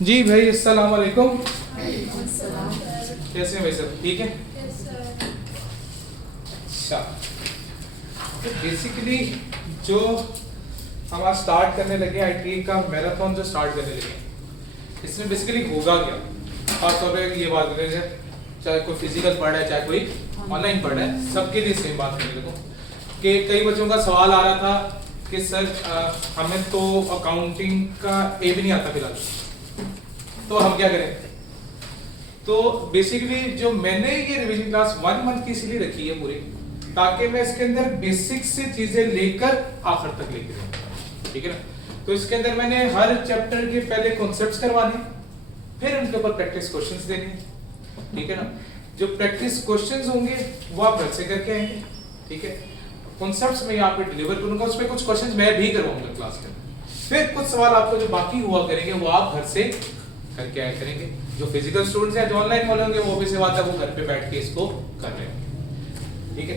जी भाई अस्सलाम वालेकुम। कैसे हैं भाई सब? ठीक है। अच्छा, तो बेसिकली जो हम आज स्टार्ट करने लगे आईटी का मैराथन जो स्टार्ट करने लगे, इसमें बेसिकली होगा क्या, खासतौर पर ये बात करें चाहे कोई फिजिकल पढ़ रहा है चाहे कोई ऑनलाइन पढ़ रहा है, सबके लिए सेम बात करने लगो कि कई बच्चों का सवाल आ रहा था कि सर हमें तो अकाउंटिंग का ए भी नहीं आता फिलहाल, तो हम क्या करें। तो बेसिकली जो मैंने ये रिवीजन क्लास 1 मंथ की इसलिए रखी है पूरी, ताकि मैं इसके अंदर बेसिक से चीजें लेकर आखिर तक लेके जाऊं, ठीक है ना। तो इसके अंदर मैंने हर चैप्टर के पहले कॉन्सेप्ट्स करवाने, फिर उनके ऊपर प्रैक्टिस क्वेश्चंस देने, ठीक है ना। जो प्रैक्टिस क्वेश्चंस होंगे वो आप घर से करके आएंगे, ठीक है। कॉन्सेप्ट्स में यहाँ पे डिलीवर करूंगा, उस पर कुछ क्वेश्चंस मैं भी करवाऊंगा क्लास के अंदर, फिर कुछ सवाल आपको जो बाकी हुआ करेंगे वो आप घर से करके आया करेंगे। जो फिजिकल स्टूडेंट्स हैं, जो ऑनलाइन वाले होंगे, वो भी से बात है वो घर पे बैठ के इसको कर रहे हैं, ठीक है।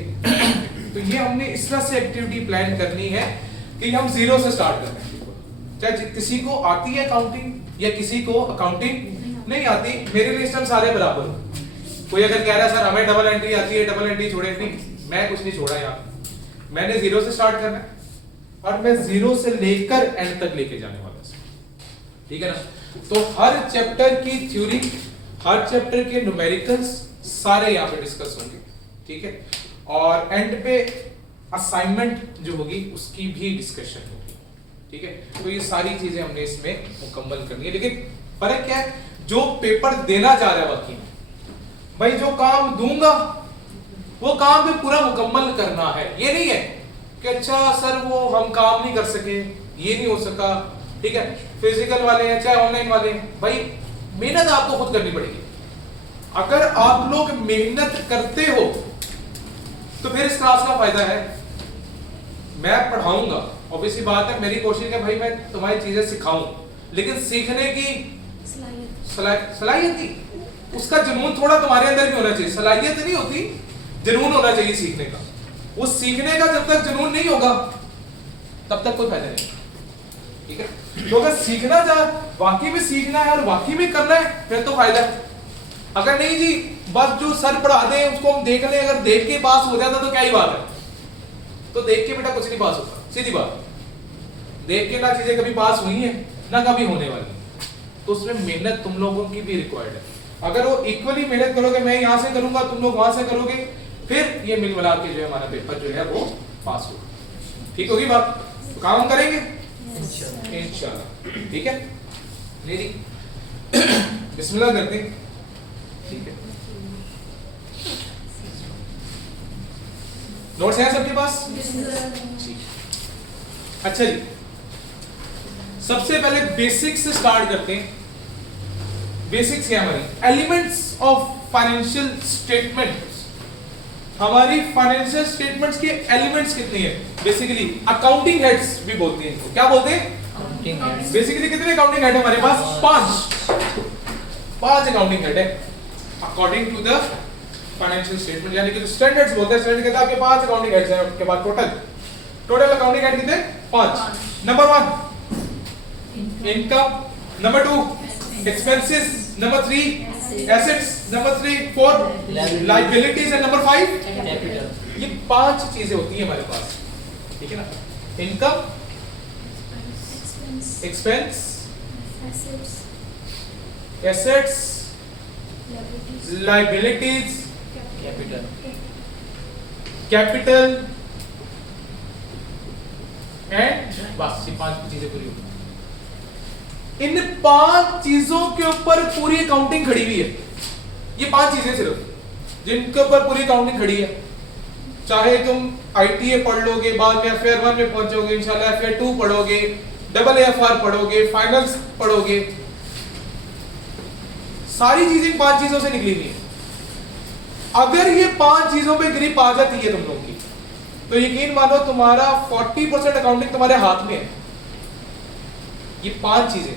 तो ये हमने इस तरह से एक्टिविटी प्लान करनी है कि हम जीरो से स्टार्ट कर रहे हैं। चाहे किसी को आती है अकाउंटिंग या किसी को अकाउंटिंग नहीं आती, मेरे लिए हम सारे बराबर हो। कोई अगर कह रहा है सर हमें डबल एंट्री आती है, डबल एंट्री छोड़े, नहीं, मैं कुछ नहीं छोड़ा यहाँ। मैंने जीरो से स्टार्ट करना है और मैं जीरो से लेकर एंड तक लेके जाने वाला हूं, ठीक है ना। तो हर चैप्टर की थ्योरी, हर चैप्टर के न्यूमेरिकल्स सारे यहाँ पे डिस्कस होंगे, ठीक है। और एंड पे असाइनमेंट जो होगी उसकी भी डिस्कशन होगी, ठीक है। तो ये सारी चीजें हमने इसमें मुकम्मल करनी है। लेकिन फर्क क्या है, जो पेपर देना चाह रहा है वकील भाई, जो काम दूंगा वो काम भी पूरा मुकम्मल करना है। ये नहीं है कि अच्छा सर वो हम काम नहीं कर सके, ये नहीं हो सका, ठीक है। फिजिकल वाले हैं चाहे ऑनलाइन वाले हैं, भाई मेहनत आपको खुद करनी पड़ेगी। अगर आप लोग मेहनत करते हो तो फिर इस क्लास का फायदा है। मैं पढ़ाऊंगा, ऑब्वियसली बात है, मेरी कोशिश है भाई मैं तुम्हारी चीजें सिखाऊं, लेकिन सीखने की सलाहियत नहीं, उसका जुनून थोड़ा तुम्हारे अंदर भी होना चाहिए। सलाहियत नहीं होती, जुनून होना चाहिए सीखने का। वो सीखने का जब तक जुनून नहीं होगा तब तक कोई फायदा नहीं, ठीक है। तो अगर सीखना चाहे, वाकई में सीखना है और वाकई में करना है, फिर तो फायदा है। अगर नहीं जी बस जो सर पढ़ा दे उसको हम देख लें, अगर देख के पास हो जाता तो क्या ही बात है। तो देख के बेटा कुछ नहीं पास होता, सीधी बात। देख के ना चीजें कभी पास हुई है ना कभी होने वाली, तो उसमें मेहनत तुम लोगों की भी रिक्वायर्ड है। अगर वो इक्वली मेहनत करोगे, मैं यहां से करूंगा तुम लोग वहां से करोगे, फिर ये मिल मिला के जो है हमारा पेपर जो है वो पास होगा, ठीक होगी बात। तो काम करेंगे इंशाल्लाह, ठीक है। नहीं बिस्मिल्लाह करते हैं, ठीक है। नोट्स हैं सबके पास? अच्छा जी, सबसे पहले बेसिक्स से स्टार्ट करते हैं। बेसिक्स क्या हमारी एलिमेंट्स ऑफ फाइनेंशियल स्टेटमेंट्स। हमारी फाइनेंशियल स्टेटमेंट्स के एलिमेंट्स कितने हैं? बेसिकली अकाउंटिंग हेड्स भी बोलते हैं इनको, क्या बोलते हैं? बेसिकली कितने अकाउंटिंग हेड है हमारे पास? 5 अकाउंटिंग हेड है according to the financial statement, यानी कि स्टैंडर्ड्स बोलते हैं। स्टैंडर्ड कहता है आपके 5 अकाउंटिंग हेड्स हैं आपके पास। टोटल अकाउंटिंग हेड कितने? 5। Number 1 income, number 2 expenses, number 3 assets, number 4 liabilities and number 5 capital। ये 5 चीजें होती है हमारे पास, ठीक है ना। Income, expense, assets, liabilities, capital and बस ये 5 चीजें पूरी होती है। इन 5 चीजों के ऊपर पूरी अकाउंटिंग खड़ी हुई है। ये 5 चीजें सिर्फ जिनके ऊपर पूरी अकाउंटिंग खड़ी है। चाहे तुम आईटीए पढ़ लोगे, बाद में FR 1 में पहुंचोगे, इंशाल्लाह FR 2 पढ़ोगे, AFR पढ़ोगे, फाइनेंस पढ़ोगे, सारी चीजें 5 चीजों से निकली हुई है। अगर ये 5 चीजों पे ग्रिप आ जाती है तुम लोगों की, तो यकीन मानो तुम्हारा 40% अकाउंटिंग तुम्हारे हाथ में है। ये 5 चीजें,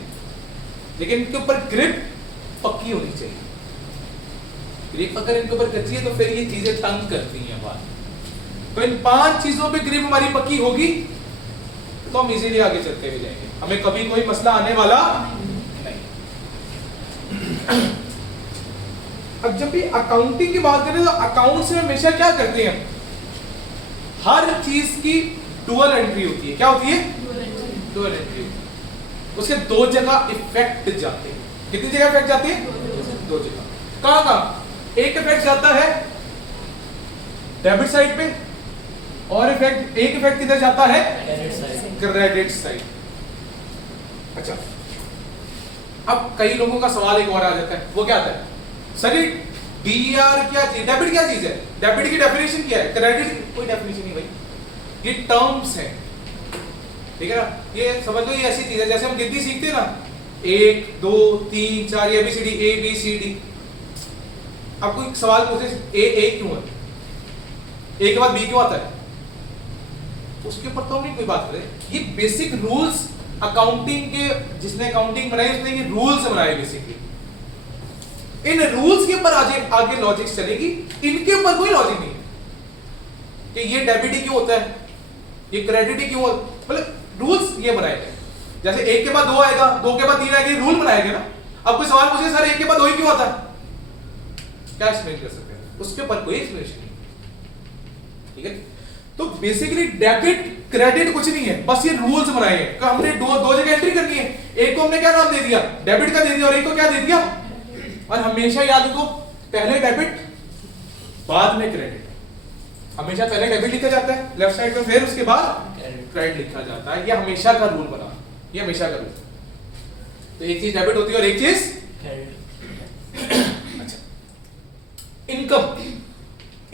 लेकिन इनके ऊपर ग्रिप पक्की होनी चाहिए। ग्रिप अगर इनके ऊपर कच्ची है तो फिर ये चीजें तंग करती हैं बात। तो इन 5 चीजों पे ग्रिप हमारी पक्की होगी तो हम इजीली आगे चलते हुए जाएंगे, हमें कभी कोई मसला आने वाला नहीं। अब जब भी अकाउंटिंग की बात करें तो अकाउंट्स में हमेशा क्या करते हैं, हर चीज की डुअल एंट्री होती है। क्या होती है? Dual entry. उसके दो जगह इफेक्ट जाते हैं। कितनी जगह इफेक्ट जाते हैं? दो जगह। कहां कहां? एक इफेक्ट जाता है डेबिट साइड पे, और एक इफेक्ट किधर जाता है? Credit side. अच्छा, अब कई लोगों का सवाल एक और आ जाता है, वो क्या आता है, सर डीआर क्या चीज, डेबिट क्या चीज है, डेबिट की डेफिनेशन क्या है, क्रेडिट कोई डेफिनेशन नहीं भाई, ये टर्म्स हैं, ठीक है ना। ये समझ लो ये ऐसी चीज है जैसे हम गिनती सीखते हैं ना, 1 2 3 4 ABCD A B C D. आपको एक सवाल पूछे ए क्यों है, ए के बाद बी क्यों आता है, उसके ऊपर तो हम नहीं कोई बात करें। ये बेसिक रूल्स अकाउंटिंग के, जिसने अकाउंटिंग बनाई उसने ये रूल्स बनाए बेसिकली। इन रूल्स के ऊपर आगे लॉजिक्स चलेगी, इनके ऊपर कोई लॉजिक नहीं है कि ये डेबिट ही क्यों होता है, ये क्रेडिट ही क्यों होता है, मतलब रूल्स ये बनाए गए। जैसे 1 के बाद 2 आएगा, 2 के बाद 3 आएगा, रूल बनाए गए ना। अब कोई सवाल पूछे सर 1 के बाद 2 ही क्यों आता है, क्या एक्सप्लेन कर सकते हैं, उसके ऊपर कोई एक्सप्लेनेशन नहीं, ठीक है। तो बेसिकली डेबिट क्रेडिट कुछ नहीं है, बस ये रूल्स बनाए हैं कि हमने दो जगह एंट्री करनी है। एक को हमने क्या नाम दे दिया, डेबिट का दे दिया, और एक को क्या दे दिया। और हमेशा याद रखो, पहले डेबिट बाद में क्रेडिट, हमेशा पहले डेबिट लिखा जाता है लेफ्ट साइड में, फिर उसके बाद क्रेडिट लिखा जाता है। ये हमेशा का रूल बना, ये हमेशा का रूल। तो एक चीज डेबिट होती है और एक चीज क्रेडिट। अच्छा, इनकम,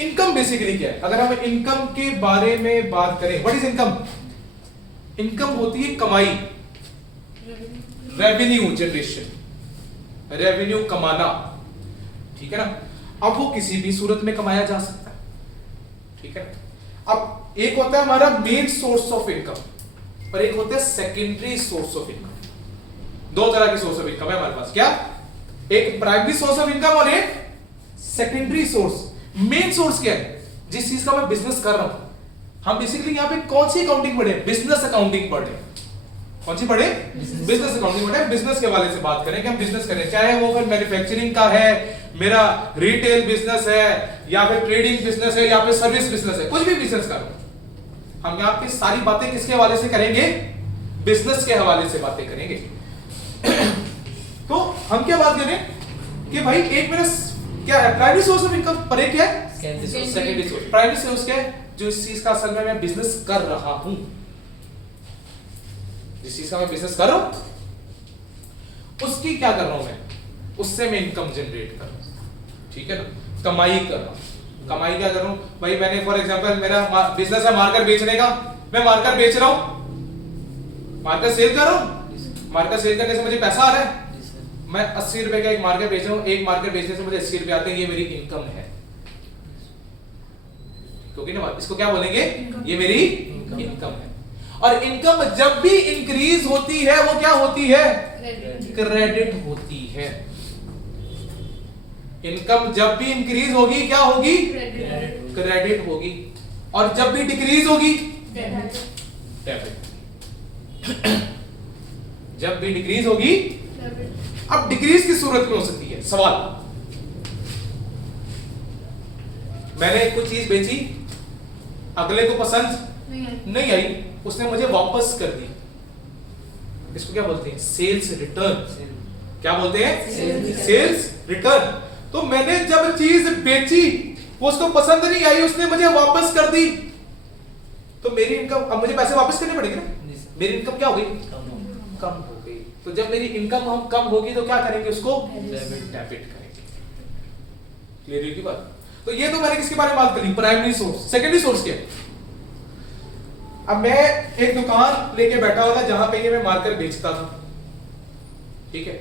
इनकम बेसिकली क्या है, अगर हम इनकम के बारे में बात करें, व्हाट इज इनकम? इनकम होती है कमाई, रेवेन्यू जनरेशन, रेवेन्यू कमाना, ठीक है ना। अब वो किसी भी सूरत में कमाया जा सकता है, ठीक है। अब एक होता है हमारा मेन सोर्स ऑफ इनकम और एक होता है सेकेंडरी सोर्स ऑफ इनकम। दो तरह के सोर्स ऑफ इनकम है हमारे पास, क्या? एक प्राइमरी सोर्स ऑफ इनकम और एक सेकेंडरी सोर्स। मेन सोर्स क्या है, जिस चीज का मैं बिजनेस कर रहा हूं। हम बेसिकली यहां पे कौन सी अकाउंटिंग पढ़े? बिजनेस अकाउंटिंग पढ़े। कौन सी पढ़े? बिजनेस अकाउंटिंग पढ़े। बिजनेस के हवाले से बात करें कि हम बिजनेस करें, चाहे वो फिर मैन्युफैक्चरिंग का है, मेरा रिटेल बिजनेस है, या फिर ट्रेडिंग बिजनेस है, या फिर सर्विस बिजनेस है, कुछ भी बिजनेस करो। हम यहाँ पे सारी बातें किसके हवाले से करेंगे? बिजनेस के हवाले से बातें करेंगे। तो हम क्या बात करें कि भाई एक मेरा क्या है प्राइमरी सोर्स ऑफ इनकम, पर एक क्या है सेकेंडरी सोर्स। प्राइमरी सोर्स क्या है? जो इस चीज का असल में मैं बिजनेस कर रहा हूं, जिस चीज का मैं बिजनेस कर रहा हूं उसकी क्या कर रहा हूं मैं, उससे मैं इनकम जनरेट कर रहा हूं, ठीक है ना। कमाई कर रहा हूं। कमाई क्या कर रहा हूं भाई, मैंने फॉर एग्जांपल मेरा बिजनेस है मार्कर बेचने का, मैं मार्कर बेच रहा हूं, मार्कर सेल कर रहा हूं। मार्कर सेल करने से मुझे पैसा आ रहा है, मैं 80 रुपए का एक मार्कर बेच रहा हूं, एक मार्कर बेचने से मुझे 80 रुपए आते हैं, ये मेरी इनकम है। क्योंकि ना इसको क्या बोलेंगे, ये मेरी इनकम है। और इनकम जब भी इंक्रीज होती है वो क्या होती है? क्रेडिट होती है। इनकम जब भी इंक्रीज होगी क्या होगी? क्रेडिट होगी। और जब भी डिक्रीज होगी डेबिट। जब भी डिक्रीज होगी, अब डिक्रीज की सूरत में हो सकती है। सवाल, मैंने कुछ चीज बेची, अगले को पसंद नहीं आई, उसने मुझे वापस कर दी, इसको क्या बोलते हैं? Sales return. क्या बोलते हैं? Sales return. तो मैंने जब चीज बेची, वो उसको पसंद नहीं आई, उसने मुझे वापस कर दी, तो मेरी इनकम, अब मुझे पैसे वापस करने पड़ेंगे ना, मेरी इनकम क्या हो गई? कम हो गई। तो जब मेरी इनकम हम कम होगी तो क्या करेंगे? उसको डेबिट करेंगे। क्लियर है की बात? तो ये तो मैंने किसके बारे में बात करी? Primary source. सेकेंडरी सोर्स क्या है? अब मैं एक दुकान लेके बैठा हुआ था जहां पे ये मैं मार्कर बेचता था, ठीक है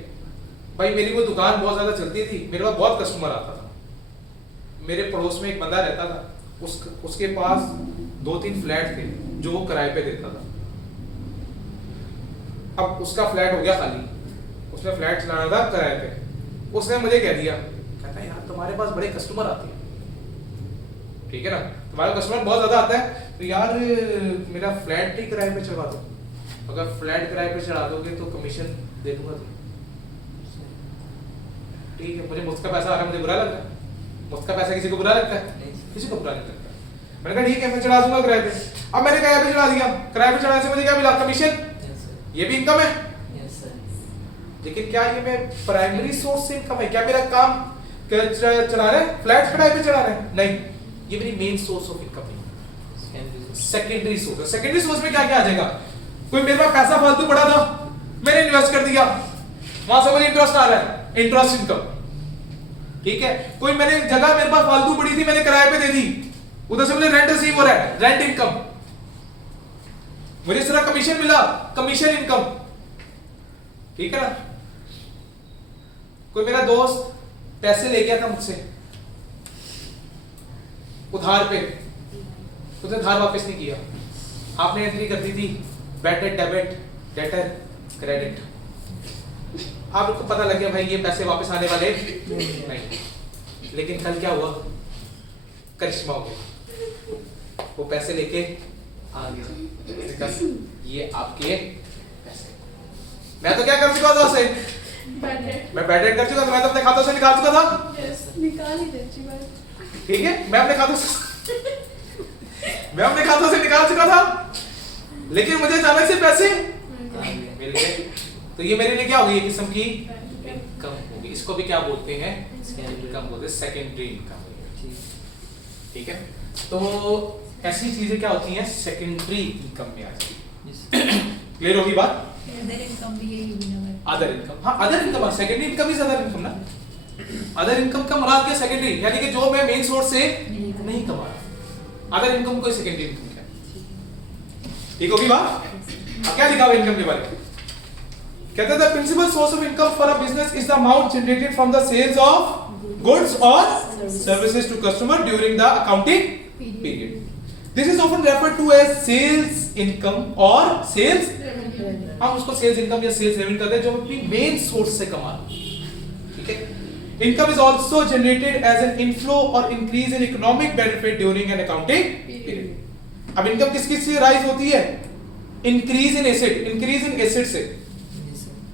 भाई। मेरी वो दुकान बहुत ज्यादा चलती थी, मेरे पास बहुत कस्टमर आता था। मेरे पड़ोस में एक बंदा रहता था, उसके पास 2-3 फ्लैट थे जो वो किराए पे देता था। अब उसका फ्लैट हो गया खाली, उसने फ्लैट चलाना था किराए पे। उसने मुझे कह दिया, कहता यार तुम्हारे पास बड़े कस्टमर आते हैं, ठीक है ना, तुम्हारा कस्टमर बहुत ज्यादा आता है, तो यार मेरा फ्लैट ही किराए पे चढ़ा दो। अगर फ्लैट किराए पे चढ़ा दोगे तो कमीशन दे दूंगा तुम्हें, ठीक है, मुझे मुफ्त का पैसा आ रहा है, मुझे बुरा लग रहा है? मुफ्त का पैसा किसी को बुरा लगता है? किसी को बुरा नहीं लगता। मैंने कहा ठीक है, मैं चढ़ा दूंगा किराए पे। अब मैंने किराए पे चढ़ा दिया, किराए पे चढ़ाने से मुझे क्या मिला? कमीशन। ये भी इनकम है। लेकिन क्या ये मैं प्राइमरी सोर्स से इनकम है? क्या मेरा काम चढ़ा रहा है, फ्लैट किराए पे चढ़ा रहा है? नहीं, ये मेरी मेन सोर्स ऑफ इनकम है। Secondary source. सेकेंडरी सोर्स में क्या क्या आ जाएगा? कोई मेरे पास पैसा फालतू पड़ा था, मैंने इन्वेस्ट कर दिया, वहां से मुझे इंटरेस्ट आ रहा है, इंटरेस्ट इनकम। ठीक है, कोई मैंने जगह मेरे पास फालतू पड़ी थी, मैंने किराए पे दे दी, उधर से मुझे रेंट रिसीव हो रहा है, रेंट इनकम। मुझे इस तरह कमीशन मिला, कमीशन इनकम। ठीक है ना? कोई मेरा दोस्त पैसे ले गया था मुझसे उधार पे, उसने उधार वापस नहीं किया, आपने एंट्री कर दी थी बैटर डेबिट डेटर क्रेडिट, आपको पता लग गया भाई ये पैसे वापस आने वाले नहीं। लेकिन कल क्या हुआ? करिश्मा हो गया, वो पैसे लेके आ गया, ये आपके पैसे। मैं तो क्या कर चुका था उसे? मैं बैड डेट कर चुका था, मैं तो अपने खातों से निकाल चुका था। निकाल ही दे चुका। ठीक है, मैं अपने खातों से निकाल चुका था, लेकिन मुझे अचानक से पैसे मिल गए। तो ये मेरे लिए क्या होगी? एक किस्म की इनकम होगी। इसको भी क्या बोलते हैं? इनकम बोलते हैं, सेकेंडरी इनकम। ठीक है, तो ऐसी चीजें क्या होती हैं? सेकेंडरी इनकम में आ जाती है। क्लियर होगी बात? अदर इनकम भी यही हुई ना। अदर इनकम, हाँ other income, secondary income is other income ना। अदर इनकम का मुराद क्या? सेकेंडरी, यानी कि जो मैं मेन सोर्स से नहीं कमा रहा। अदर इनकम को सेकेंडरी इनकम क्या? ठीक होगी बात? अब क्या लिखा हुआ इनकम के बारे में? कहता है the principal source of income for a business is the amount generated from the sales of goods और services to customer during the accounting period. This is often referred to as sales income और sales, हम उसको sales income या sales revenue कहते हैं, जो अपनी main source से कमा लो। ठीक है, income is also generated as an inflow और increase in economic benefit during an accounting period. अब इनकम किस किस से राइज होती है? Increase in asset, increase in asset से,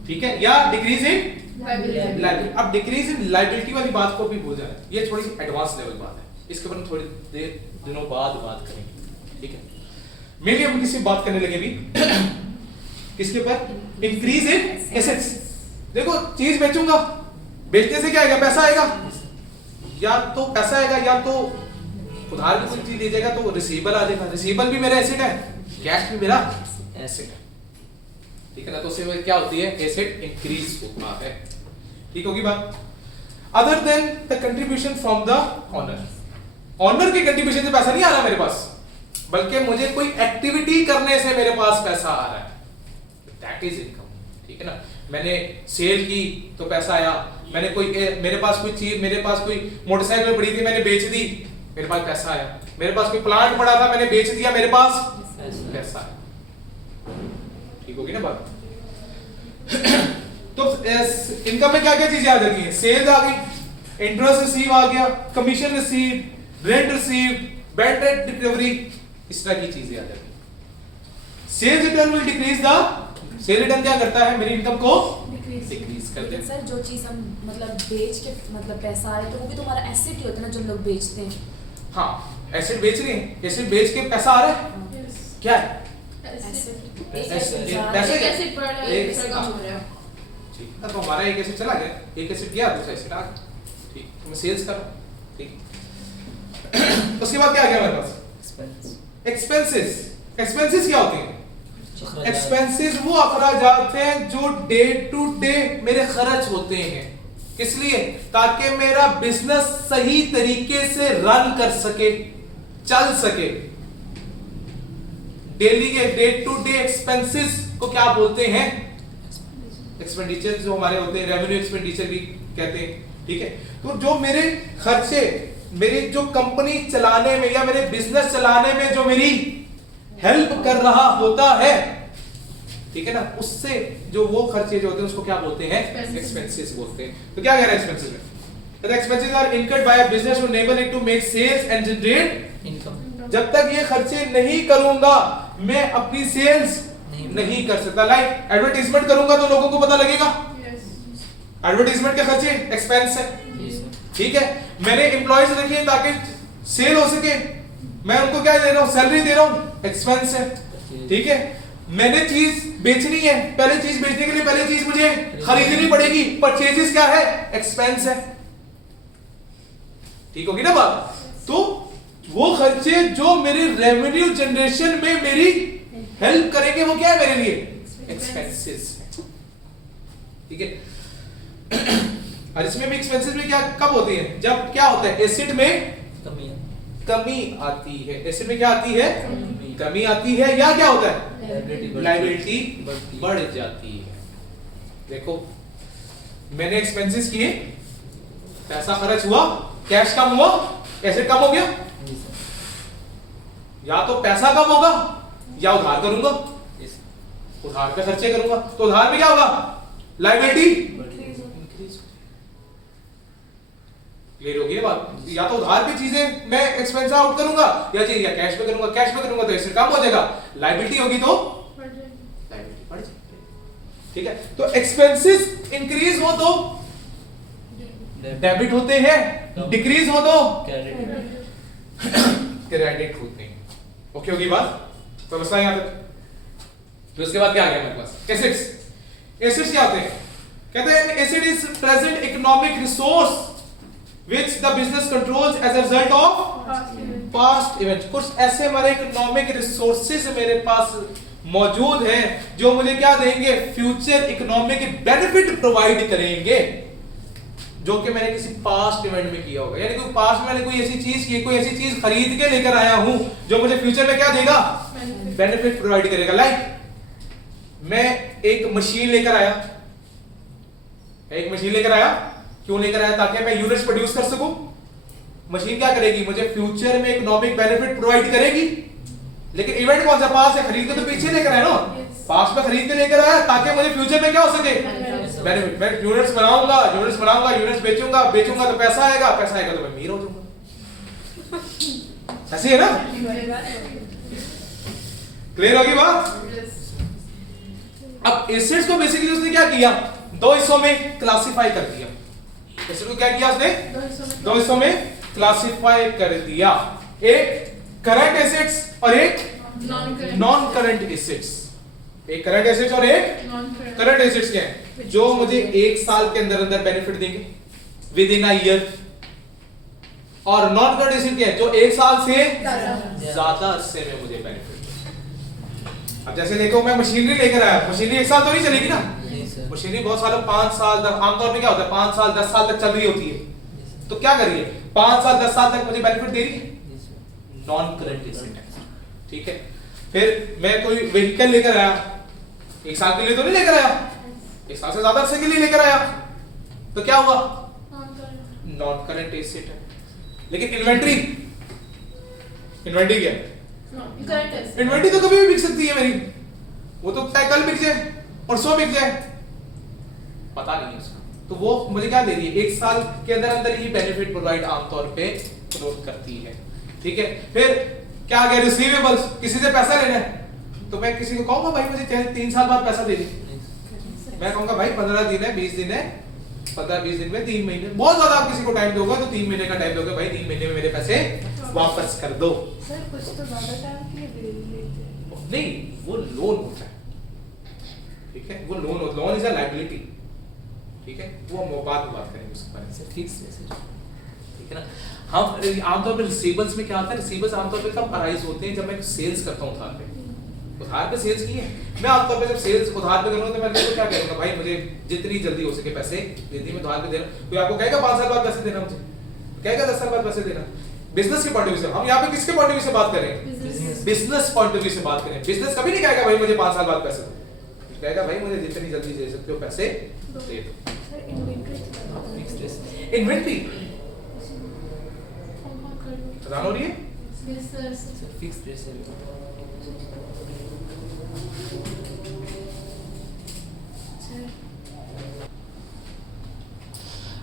ठीक है, या डिक्रीज इन लायबिलिटी। अब डिक्रीज इन लायबिलिटी वाली बात को भी भूल जाए, ये थोड़ी सी एडवांस लेवल बात है, इसके ऊपर हम थोड़ी देर दिनों बाद बात करेंगे। ठीक है, मेनली हम किसी बात करने लगे भी किसके ऊपर? Increase in assets. देखो चीज बेचूंगा, बेचने से क्या आएगा? पैसा आएगा, या तो पैसा आएगा या तो उधार भी कोई चीज दे जाएगा तो रिसीवेबल आ जाएगा। रिसीवेबल भी मेरा एसेट है, कैश भी मेरा एसेट है। ठीक है ना? तो उससे क्या होती है? एसेट इंक्रीज होता है। ठीक होगी बात? Other than the contribution from the owner, owner की कंट्रीब्यूशन से पैसा नहीं आ रहा मेरे पास, बल्कि मुझे कोई एक्टिविटी करने से मेरे पास पैसा आ रहा है, दैट इज इनकम। ठीक है ना? मैंने सेल की तो पैसा आया, मैंने कोई मेरे पास कोई चीज, मेरे पास कोई मोटरसाइकिल पड़ी थी, मैंने बेच दी, मेरे पास पैसा आया। मेरे पास कोई प्लांट पड़ा था, मैंने बेच दिया, मेरे पास पैसा आया। ठीक होगी ना बात? तो इनकम में क्या क्या चीजें आ जाती हैं? सेल्स आ गई, इंटरेस्ट रिसीव आ गया, commission receive, rent receive, bad debt recovery, इस तरह की चीजें आ जाती हैं। Sales return will decrease the, sale return क्या करता है? मेरी इनकम को डिक्रीज कर देता है। सर जो चीज हम मतलब बेच के मतलब पैसा आ रहा है तो वो भी तुम्हारा एसेट ही होता है ना, जो लोग बेचते हैं। हाँ, एसेट बेच रहे हैं, एसेट बेच के पैसा आ रहा है, क्या है? पैसे कैसे पड़ रहा है, पैसा कम हो रहा है। ठीक है, तो हमारा एक एसेट चला गया, एक एसेट गया, दूसरा एसेट आ गया। ठीक, तो मैं सेल्स कर रहा हूं। ठीक, उसके बाद क्या आ गया मेरे पास? एक्सपेंसेस। एक्सपेंसेस क्या होते हैं? एक्सपेंसेस वो अखराजात हैं जो डे टू डे मेरे खर्च होते हैं। किस लिए? ताकि मेरा बिजनेस सही तरीके से रन कर सके, चल सके। डेली के डे टू डे एक्सपेंसेस को क्या बोलते हैं? एक्सपेंडिचर जो हमारे होते हैं, रेवेन्यू एक्सपेंडिचर भी कहते हैं। ठीक है, तो जो मेरे खर्चे, मेरी जो कंपनी चलाने में या मेरे बिजनेस चलाने में जो मेरी हेल्प कर रहा होता है, ठीक है ना, उससे जो वो खर्चे जो होते हैं उसको क्या बोलते हैं? एक्सपेंसेस बोलते हैं। तो क्या कह रहा है एक्सपेंसेस में? The expenses are incurred by a business to enable it to make sales and generate income. जब तक ये खर्चे नहीं करूंगा मैं अपनी सेल्स नहीं कर सकता। लाइक एडवर्टाइजमेंट करूंगा तो लोगों को पता लगेगा, एडवर्टाइजमेंट के खर्चे एक्सपेंस है, जी सर। ठीक है। मैंने एम्प्लॉयज रखे हैं ताकि सेल हो सके, मैं उनको क्या दे रहा हूँ, सैलरी दे रहा हूँ, एक्सपेंस है, ठीक है। मैंने चीज बेचनी है, पहले चीज बेचने के लिए पहले चीज मुझे खरीदनी पड़ेगी, परचेजेस क्या है, एक्सपेंस है, ठीक होगी ना बात। तो वो खर्चे जो मेरी रेवेन्यू जनरेशन में मेरी हेल्प करेंगे वो क्या है मेरे लिए, एक्सपेंसेस, ठीक है। और इसमें भी एक्सपेंसेस में क्या कब होती है, जब क्या होता है, एसेट में कमी है। कमी आती है, एसेट में क्या आती है, कमी आती है, या क्या होता है, लायबिलिटी बढ़ जाती है। देखो मैंने एक्सपेंसेस किए, पैसा खर्च हुआ, कैश कम हुआ, एसेट कम हो गया, जी सर। या तो पैसा कम होगा या उधार करूंगा, जी सर। उधार पे खर्चे करूंगा तो उधार में क्या होगा, लायबिलिटी इंक्रीज। क्लियर होगी ये बात। या तो उधार पे चीजें मैं एक्सपेंस आउट करूंगा या कैश पे करूंगा, कैश पे करूंगा तो एसेट कम हो जाएगा, लायबिलिटी होगी तो लायबिलिटी बढ़ जाएगी, ठीक है। तो एक्सपेंसेस इंक्रीज हो तो डेबिट होते हैं, डिक्रीज हो तो क्रेडिट होते हैं, ओके होगी बात, तो बस यहां तक। तो उसके बाद क्या आ गया हमारे पास, एसेट्स। एसेट्स क्या होते हैं, कहते हैं asset is present economic resource which the business controls as a result of past events। कुछ ऐसे हमारे इकोनॉमिक रिसोर्सेज मेरे पास मौजूद हैं जो मुझे क्या देंगे, फ्यूचर इकोनॉमिक बेनिफिट प्रोवाइड करेंगे, जो कि मैंने किसी पास्ट इवेंट में किया होगा। यानी कोई पास्ट में मैंने कोई ऐसी चीज की, कोई ऐसी चीज खरीद के लेकर आया हूं जो मुझे फ्यूचर में क्या देगा, बेनिफिट प्रोवाइड करेगा। लाइक मैं एक मशीन लेकर आया, एक मशीन लेकर आया, क्यों लेकर आया, ताकि मैं यूनिट्स प्रोड्यूस कर सकूं। मशीन क्या करेगी, मुझे फ्यूचर में इकोनॉमिक बेनिफिट प्रोवाइड करेगी, लेकिन इवेंट कौन सा, पास है, खरीद के तो पीछे लेकर आया ना, पास में खरीद के लेकर आया ताकि मुझे फ्यूचर में क्या हो सके, बेनिफिट। मैं यूनिट्स बनाऊंगा, यूनिट्स बेचूंगा तो पैसा आएगा तो मैं अमीर हो जाऊंगा, ऐसी है ना, क्लियर होगी बात। अब एसेट्स को बेसिकली उसने क्या किया, दो हिस्सों में क्लासिफाई कर दिया। एसेट को क्या किया उसने, दो हिस्सों में क्लासिफाई कर दिया, एक करंट एसेट्स और एक नॉन करंट एसेट्स। एक करंट एसेट्स और एक करंट एसेट्स क्या है, जो मुझे एक साल के अंदर अंदर बेनिफिट देंगे, विद इन अ ईयर। और नॉन करंट एसेट क्या है, जो एक साल से ज्यादा अरसे में मुझे बेनिफिट। अब जैसे देखो मैं मशीनरी लेकर आया, मशीनरी एक साल तो नहीं चलेगी ना, मशीनरी बहुत सालों, 5 साल तक, आमतौर पे क्या होता है 5 साल 10 साल तक चल रही होती है। तो क्या करिए, 5 साल 10 साल तक मुझे बेनिफिट दे रही है, नॉन करंट एसेट है, ठीक है। फिर मैं कोई व्हीकल लेकर आया, एक साल के लिए तो नहीं लेकर आया, एक साल से ज्यादा अरसे के लिए लेकर आया, तो क्या हुआ, नॉन करंट एसेट है। लेकिन इन्वेंट्री क्या है, इन्वेंट्री तो कभी भी बिक सकती है मेरी, वो तो चाहे कल बिक जाए परसों बिक जाए, पता नहीं है उसका। तो वो मुझे क्या दे रही है, एक साल के अंदर अंदर ही बेनिफिट प्रोवाइड आमतौर पे ग्रोथ करती है, ठीक है। फिर क्या आ गया, रिसीवेबल्स, किसी से पैसा लेना है तो मैं किसी को कहूंगा भाई मुझे 3 साल बाद पैसा दे दे, मैं कहूंगा भाई 15 दिन है, 20 दिन है, 15-20 दिन में 3 महीने, बहुत ज्यादा आप किसी को टाइम दोगे तो 3 महीने का टाइम दोगे, भाई 3 महीने में मेरे पैसे वापस कर दो। सर कुछ तो ज्यादा टाइम के लिए दे लेते हैं। नहीं, वो लोन होता है, ठीक है, वो लोन इज अ लायबिलिटी, ठीक है, वो हम बाद में बात करेंगे उसके बारे में, फिक्स एसेट, ठीक है ना। हम आमतौर पे रिसीवेबल्स में क्या आता है, रिसीवेबल्स आमतौर पे कब अराइज होते हैं, जब मैं सेल्स करता हूं उधार पे, उधार पे सेल्स की है, मैं आमतौर पे जब सेल्स उधार पे करूंगा तो मैं तो क्या करूंगा, भाई मुझे जितनी जल्दी हो सके पैसे दे दी, मैं उधार पे दे रहा हूं। कोई आपको कहेगा 5 साल बाद पैसे देना, मुझे कहेगा 10 साल बाद पैसे देना। बिजनेस के पॉइंट ऑफ व्यू से, हम यहाँ पे किसके पॉइंट ऑफ व्यू से बात करें, बिजनेस पॉइंट ऑफ व्यू से बात करें। बिजनेस कभी नहीं कहेगा भाई मुझे 5 साल बाद पैसे दो, कहेगा भाई मुझे जितनी जल्दी दे सकते हो पैसे दे दो। इन्वेंट्री प्रदान हो रही है, फिक्स्ड एसेट।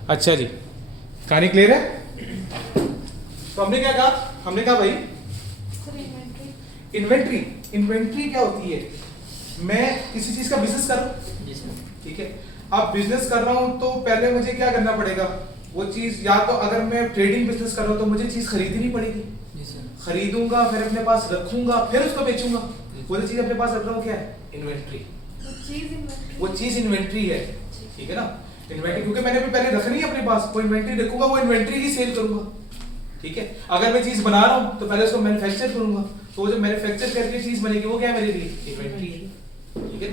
अच्छा जी, कहानी क्लियर है। तो हमने क्या कहा, भाई इन्वेंट्री क्या होती है, मैं किसी चीज का बिजनेस करूं, ठीक है। अब बिजनेस कर रहा हूँ तो पहले मुझे क्या करना पड़ेगा, वो चीज या तो अगर मैं ट्रेडिंग बिजनेस कर रहा हूँ तो मुझे चीज खरीदनी पड़ेगी, जी सर। खरीदूंगा फिर अपने पास रखूंगा फिर उसको बेचूंगा। वो जो चीज अपने पास रख रहा हूँ क्या है, इन्वेंट्री। वो चीज इन्वेंट्री है, ठीक है ना, इन्वेंट्री, क्योंकि मैंने भी पहले रखनी है अपने पास, वो इन्वेंट्री रखूंगा, वो इन्वेंट्री ही सेल करूंगा, ठीक है। अगर मैं चीज बना रहा हूँ तो पहले उसको मैन्युफैक्चर करूंगा, तो वो जो मैन्युफैक्चर करके चीज बनेगी वो क्या है मेरे लिए, इन्वेंट्री है, ठीक है।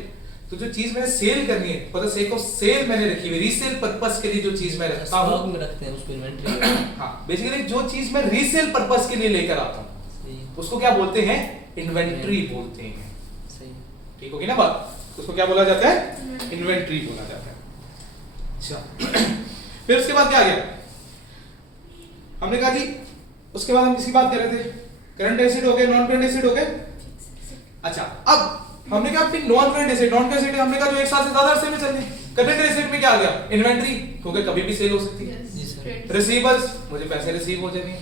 तो जो चीज मैंने सेल करनी है, for the sake of sale मैंने रखी हुई, रीसेल पर्पस के लिए जो चीज मैं रखता स्टॉक हूँ, में रखते हैं उसको इन्वेंट्री। हाँ बेसिकली जो चीज मैं रीसेल पर्पस के लिए लेकर आता हूँ सही उसको क्या बोलते हैं, इन्वेंट्री बोलते हैं, सही। ठीक होगी ना बात। उसको क्या बोला जाता है, इन्वेंट्री बोला जाता है। अच्छा फिर उसके बाद क्या आ गया, हमने कहा जी, उसके बाद हम किसकी बात कर रहे थे, करंट एसेट हो गए, नॉन करंट एसेट हो गए। अच्छा अब हमने कहा फिर non current asset, non current asset हमने कहा जो एक साल से ज्यादा अरसे में चल रही, करंट एसेट में क्या आ गया, इन्वेंट्री, क्योंकि कभी भी सेल हो सकती है। जी सर। रिसीवर्स, मुझे पैसे रिसीव हो जाने।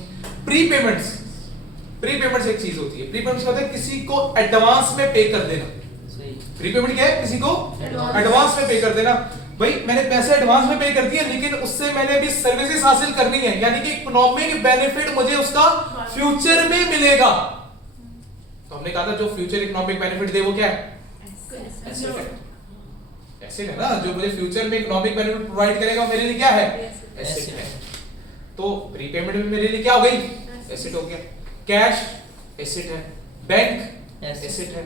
प्रीपेमेंट्स, प्रीपेमेंट्स एक चीज होती है, प्रीपेमेंट्स क्या होता है, किसी को एडवांस में पे कर देना। सही। प्रीपेमेंट क्या है, किसी को Advance। एडवांस में पे कर देना। भाई मैंने पैसे एडवांस में पे कर दिए, लेकिन उससे मैंने भी सर्विसेज हासिल करनी है, यानी कि इकोनॉमिक बेनिफिट मुझे उसका फ्यूचर में मिलेगा। तो हमने कहा था जो फ्यूचर इकोनॉमिक बेनिफिट दे वो क्या है, एसेट है, एसेट है ना, जो मुझे फ्यूचर में इकोनॉमिक बेनिफिट प्रोवाइड करेगा मेरे लिए क्या है, एसेट है। तो प्रीपेमेंट में मेरे लिए क्या हो गई, एसेट हो गया। कैश एसेट है, बैंक एसेट है,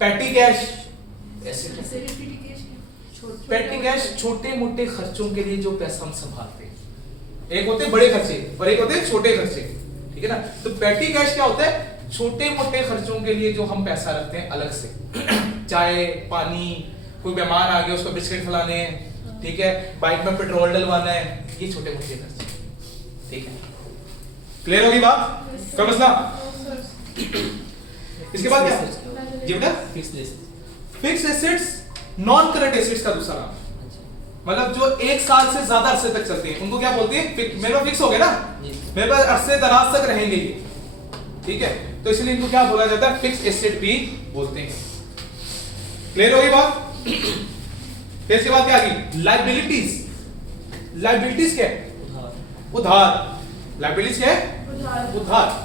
पेटी कैश एसेट है। पेटी कैश छोटे मोटे खर्चों के लिए जो पैसा हम संभालते हैं, एक होते बड़े खर्चे और एक होते छोटे खर्चे, ठीक है ना। तो पेटी कैश क्या होता है, छोटे मोटे खर्चों के लिए जो हम पैसा रखते हैं अलग से, चाय पानी, कोई मेहमान आ गया उसको बिस्किट खिलाने हैं, ठीक है, बाइक में पेट्रोल डलवाना है, ये छोटे मोटे खर्चे, ठीक है। क्लियर होगी बात, कोई मसला। इसके बाद क्या, जी बेटा, fixed assets. Fix assets non current assets का दूसरा नाम, मतलब जो एक साल से ज्यादा अरसे तक चलते हैं उनको क्या बोलते हैं, मेरे पास फिक्स हो गए ना, मेरे पास अरसे दराज तक रहेंगे ये, ठीक है, तो इसलिए इनको क्या बोला जाता है, फिक्स एसेट भी बोलते हैं। क्लियर होगी बात। फिर इसके बाद क्या आ गई, लायबिलिटीज। लायबिलिटीज क्या है, उधार। लायबिलिटीज क्या है, उधार।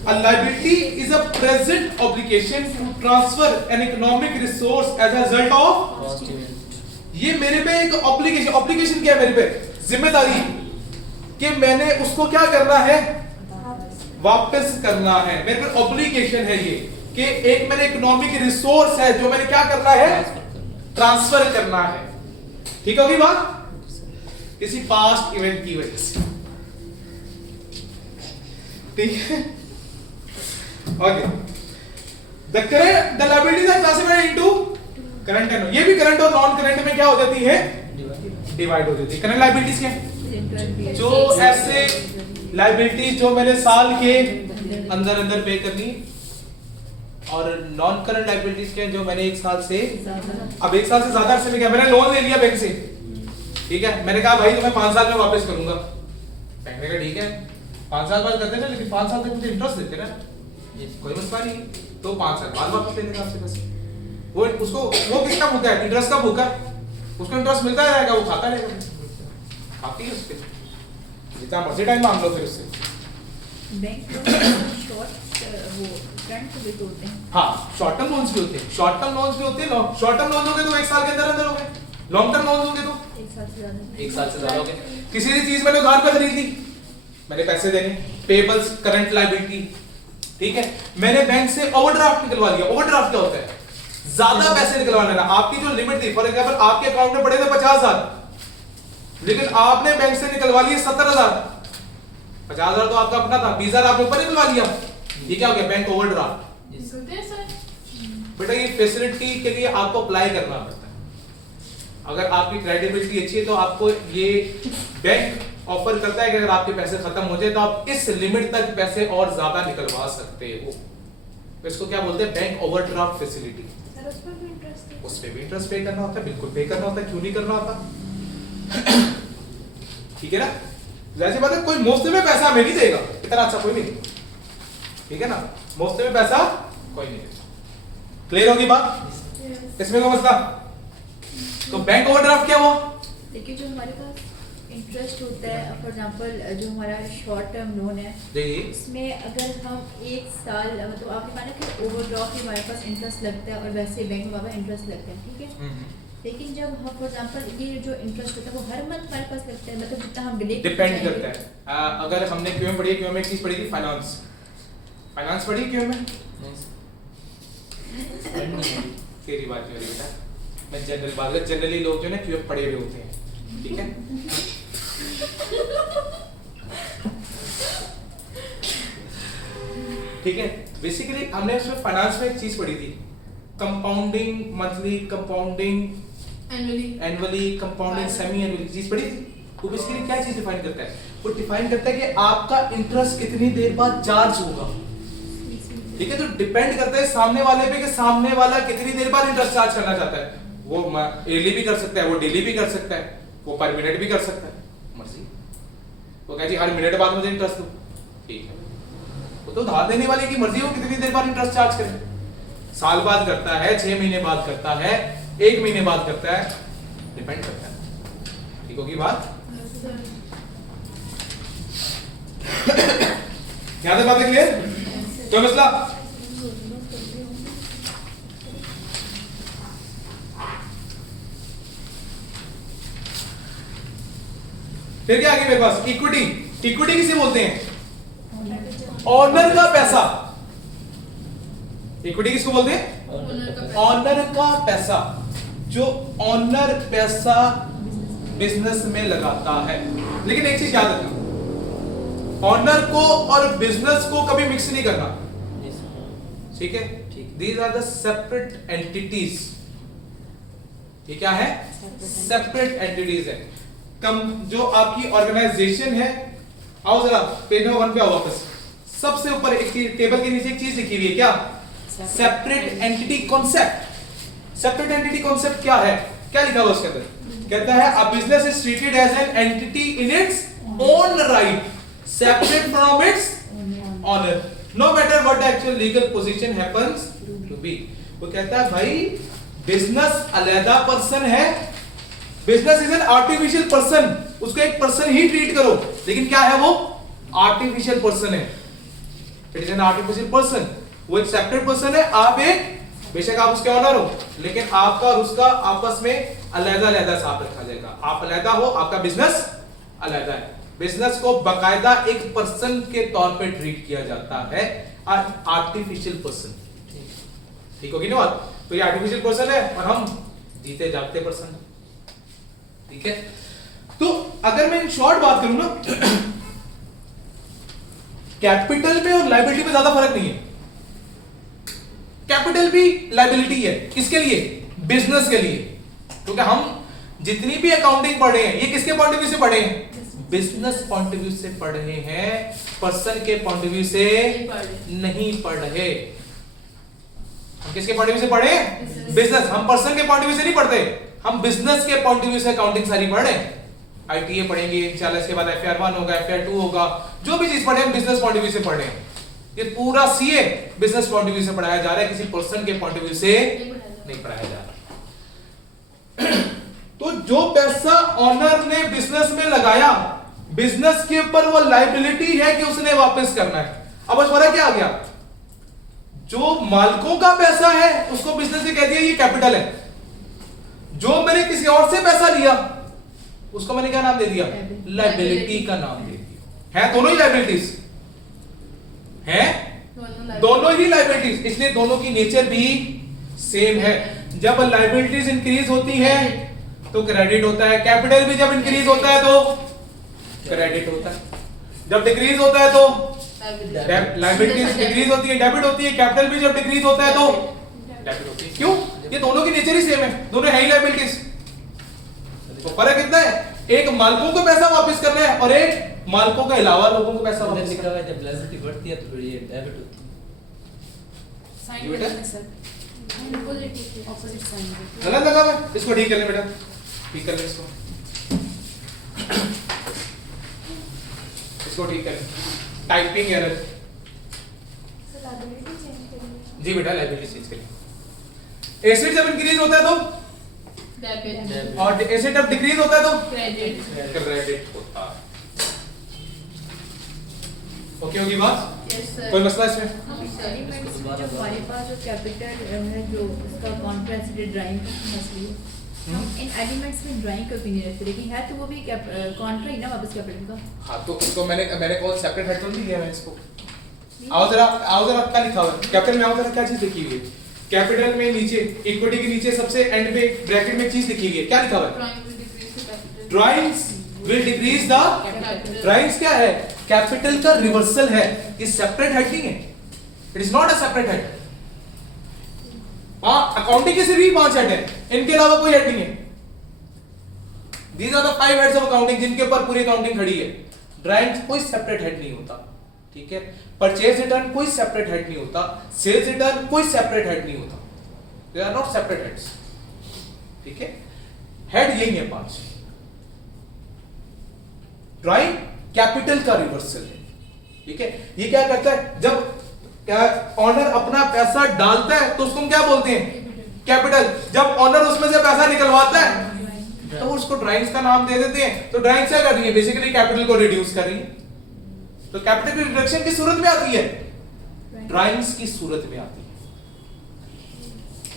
A liability is a present obligation to transfer an economic resource as a result of, cost event. ये मेरे पे एक ऑब्लिगेशन, ऑब्लिगेशन क्या है मेरे पे, जिम्मेदारी, कि मैंने उसको क्या करना है, वापस करना है। मेरे पे ऑब्लिगेशन है ये कि एक मेरे इकोनॉमिक रिसोर्स है जो मैंने क्या करना है, ट्रांसफर करना है, ठीक होगी बात, किसी पास्ट इवेंट की वजह से, ठीक है। Okay, the current, the liabilities are classified into current and, ये भी करंट और नॉन करंट में क्या हो जाती है, डिवाइड हो जाती है। करंट लायबिलिटीज क्या है, जो ऐसे लायबिलिटीज जो मैंने साल के अंदर अंदर पे करनी, और नॉन करंट लायबिलिटीज क्या है जो मैंने एक साल से, अब एक साल से ज्यादा अरसे में क्या, मैंने लोन ले लिया बैंक से, ठीक है, मैंने कहा भाई तुम्हें 5 साल में वापस करूंगा, बैंक ने कहा ठीक है 5 साल बाद करते ना, लेकिन 5 साल तक मुझे इंटरेस्ट देते ना, कोई मसला नहीं, तो 5 साल बाद वापस ले लेगा आपसे पैसे। वो उसको, वो किसका भूखा है, इंटरेस्ट का भूखा, उसको इंटरेस्ट मिलता रहेगा, वो खाता रहेगा, खाती है उसके, जितना मर्जी टाइम मांग लो फिर उससे। बैंक शॉर्ट वो करंट भी होते हैं। हाँ, शॉर्ट टर्म लोन्स भी होते हैं, शॉर्ट टर्म लोन्स भी होते हैं, शॉर्ट टर्म लोन्स हो गए तो 1 साल के अंदर अंदर हो गए, लॉन्ग टर्म लोन्स हो गए तो 1 साल से ज्यादा। 1 साल से ज्यादा हो गए। किसी भी चीज मैंने उधार पे खरीद ली, मैंने पैसे देने, पेबल्स करंट लायबिलिटी, ठीक है, मैंने बैंक से ओवरड्राफ्ट निकलवा लिया। ओवरड्राफ्ट क्या होता है, ज्यादा पैसे निकलवाना ना, आपकी जो लिमिट थी, फॉर एग्जांपल आपके अकाउंट में पड़े थे 50,000, लेकिन आपने बैंक से निकलवा लिए 70,000, 50,000 तो आपका अपना था, 20,000 आपने ऊपर निकलवा लिया, ये क्या हो गया, बैंक ओवरड्राफ्ट। बेटा ये फैसिलिटी के लिए आपको अप्लाई करना पड़ता है, अगर आपकी क्रेडिबिलिटी अच्छी है तो आपको ये बैंक ऑफर करता है कि अगर आपके पैसे खत्म हो जाए तो आप इस लिमिट तक पैसे और ज्यादा निकलवा सकते हो, तो इसको क्या बोलते हैं, बैंक ओवरड्राफ्ट फैसिलिटी। सर उस पर भी इंटरेस्ट है। उस पे भी इंटरेस्ट पे करना होता है, बिल्कुल पे करना होता है, क्यों नहीं करना होता, ठीक है ना। जैसे बात है, कोई मुफ्त में पैसा हमें नहीं देगा, इतना अच्छा कोई नहीं देगा, ठीक है ना, मुफ्त में पैसा कोई नहीं देगा। क्लियर होगी बात, इसमें कोई मसला, तो बैंक ओवरड्राफ्ट क्या हुआ? देखिए जो हमारे पास इंटरेस्ट होता है, फॉर एग्जांपल जो हमारा शॉर्ट टर्म लोन है जी इसमें अगर हम 1 साल मतलब आपने माना कि ओवरड्राफ्ट में हमारे पास इंटरेस्ट लगता है और वैसे बैंक में हमारा इंटरेस्ट लगता है, ठीक है। लेकिन जब हम फॉर एग्जांपल ये जो इंटरेस्ट होता है वो हर मंथ हमारे पास लगता है, मतलब जितना हम डिले डिपेंड करता है। अगर हमने क्यों पढ़ी है, क्यों में एक चीज पढ़ी थी, फाइनेंस। फाइनेंस पढ़ी क्यों में? नहीं सर पढ़ नहीं है तेरी बात नहीं हो रही बेटा, मैं जनरल बात कर। जनरली लोग जो ना क्यों पढ़े हुए होते हैं, ठीक है। ठीक है, बेसिकली हमने उसमें फाइनेंस में एक चीज पढ़ी थी, compounding monthly, compounding annually, compounding semi annually, चीज पढ़ी थी। वो बेसिकली क्या चीज डिफाइन करता है? वो डिफाइन करता है कि आपका इंटरेस्ट कितनी देर बाद चार्ज होगा, ठीक है। तो डिपेंड करता है सामने वाले पे कि सामने वाला कितनी देर बाद इंटरेस्ट चार्ज करना चाहता है। वो ईयरली भी कर सकता है, वो डेली भी कर सकता है, वो पर मिनट भी कर सकता है, मर्जी। वो कहे जी हर मिनट बाद मुझे इंटरेस्ट दो, ठीक है। वो तो उधार देने वाले की मर्जी हो कितनी देर बाद इंटरेस्ट चार्ज करे। साल बाद करता है, 6 महीने बाद करता है, 1 महीने बाद करता है, डिपेंड करता है। ठीक होगी बात? यहां तक बातें क्लियर? क्या मसला? फिर क्या आगे मेरे पास? इक्विटी। इक्विटी किसे बोलते हैं? ऑनर का पैसा। इक्विटी किसको बोलते हैं? ऑनर का पैसा। जो ऑनर पैसा बिजनेस में लगाता है। लेकिन एक चीज याद रखना, ऑनर को और बिजनेस को कभी मिक्स नहीं करना, ठीक है। These are the separate entities. ये क्या है? सेपरेट एंटिटीज है। कम जो आपकी ऑर्गेनाइजेशन है, आओ जरा पेज नंबर 1 पे आओ वापस। सबसे ऊपर एक टेबल के नीचे एक चीज लिखी हुई है, क्या? Separate entity concept. Separate entity concept क्या है? क्या लिखा हुआ उसके अंदर? कहता है a business is treated as an entity in its own right, separate from its owner, no matter what the actual legal position happens to be. वो कहता है भाई बिजनेस अलग पर्सन है, business is an artificial person, उसको एक person ही treat करो। लेकिन क्या है वो? आर्टिफिशियल पर्सन है, it is an artificial person. वो एक सेपरेट पर्सन है, आप एक, बेशक आप उसके ऑनर हो, लेकिन आपका और उसका आपस में अलग-अलग हिसाब रखा जाएगा। आप अलग हो, आपका बिजनेस अलग है। बिजनेस को बकायदा एक पर्सन के तौर पे ट्रीट किया जाता है, आर्टिफिशियल पर्सन। ठीक होगी ना बात? तो ये आर्टिफिशियल पर्सन है और हम जीते जागते पर्सन, ठीक है। तो अगर मैं इन शॉर्ट बात करूं ना, कैपिटल में और लायबिलिटी में ज्यादा फर्क नहीं है। कैपिटल भी लायबिलिटी है, किसके लिए? बिजनेस के लिए। क्योंकि हम जितनी भी अकाउंटिंग पढ़े हैं, ये किसके पॉइंट ऑफ व्यू से पढ़े हैं? बिजनेस पॉइंट ऑफ व्यू से पढ़े हैं, पर्सन के पॉइंट ऑफ व्यू से नहीं पढ़े। हम किसके पॉइंट ऑफ व्यू से पढ़े? बिजनेस। हम पर्सन के पॉइंट ऑफ व्यू से नहीं पढ़ते, हम बिजनेस के पॉइंट ऑफ व्यू से अकाउंटिंग सारी पढ़े। आईटीए पढ़ेंगे इंशाल्लाह, इसके बाद एफआर 1 होगा, एफआर 2 होगा, जो भी चीज पढ़े हम बिजनेस पॉइंट ऑफ व्यू से पढ़े। ये पूरा CA business point of view से पढ़ाया जा रहा है, किसी पर्सन के पॉइंट ऑफ व्यू से नहीं पढ़ाया जा रहा। तो जो पैसा ऑनर ने बिजनेस में लगाया, बिजनेस के ऊपर वो लायबिलिटी है कि उसने वापस करना है। अब बस फर्क क्या आ गया? जो मालिकों का पैसा है उसको बिजनेस ने कह दिया ये कैपिटल है, जो मैंने किसी और से पैसा लिया उसको मैंने क्या नाम दे दिया? लायबिलिटी का नाम दे दिया। है दोनों ही लायबिलिटीज है, दोनों ही लायबिलिटीज, इसलिए दोनों की नेचर भी सेम है। जब लायबिलिटीज इंक्रीज होती है तो क्रेडिट होता है, कैपिटल भी जब इंक्रीज होता है तो क्रेडिट होता है, जब डिक्रीज होता है तो लायबिलिटीज डिक्रीज होती है, डेबिट होती है, कैपिटल भी जब डिक्रीज होता है तो डेबिट होती है। क्यों? ये दोनों की नेचर ही सेम है, दोनों है ही लायबिलिटीज। तो फर्क कितना है? एक मालिकों को पैसा वापस करना है और एक मालिकों के अलावा लोगों को पैसा वापस लिखा हुआ है जब लायबिलिटी बढ़ती है तो फिर ये डेबिट होती है। साइन करना सर, ऑपोजिट साइन। गलत लगा हुआ है, इसको ठीक कर ले बेटा, ठीक कर ले इसको, इसको ठीक कर ले। टाइपिंग एरर जी बेटा, लायबिलिटी चेंज करिए। एसेट जब इंक्रीज होता है तो डेबिट और एसेट अब डिक्रीज होता है तो क्रेडिट क्रेडिट होता है। ओके होगी बात? यस सर कोई मसला इसमें? एलिमेंट्स में जो हमारे पास जो कैपिटल है जो इसका कॉन्ट्रास्ट ड्राइंग का मसली है हम इन एलिमेंट्स में ड्राइंग का भी नहीं रखते लेकिन है तो वो भी कॉन्ट्रा ही ना वापस कैपिटल का हाँ तो उसको मैंने कॉल सेपरेट हेड तो नहीं दिया है इसको। आओ जरा क्या लिखा हुआ है कैपिटल में? आओ जरा क्या चीज लिखी हुई है कैपिटल में? नीचे इक्विटी के नीचे सबसे एंड पे ब्रैकेट में चीज लिखी हुई है, क्या लिखा हुआ है? Drawings will decrease the drawings क्या है? कैपिटल का रिवर्सल है, ये सेपरेट हेड नहीं है, it is not a separate head. Accounting के सिर्फ ही 5 हेड है, इनके अलावा कोई हेड नहीं है। These are the 5 heads of accounting जिनके ऊपर पूरी अकाउंटिंग खड़ी है। ड्राइंग्स कोई सेपरेट हेड नहीं होता, ठीक है। परचेज रिटर्न कोई सेपरेट हेड नहीं होता, सेल्स रिटर्न कोई सेपरेट हेड नहीं होता, they are not separate heads, ठीक है। हेड यही है 5। ड्राइंग कैपिटल का रिवर्सल है, ठीक है। ये क्या करता है? जब ऑनर अपना पैसा डालता है तो उसको हम क्या बोलते हैं? कैपिटल। जब ऑनर उसमें से पैसा निकलवाता है तो उसको ड्राइंग्स का नाम दे देते हैं। तो ड्राइंग्स क्या कर रही है? बेसिकली कैपिटल को रिड्यूस कर रही है। तो कैपिटल की रिडक्शन की सूरत में आती है, ड्राइंग्स की सूरत में आती है।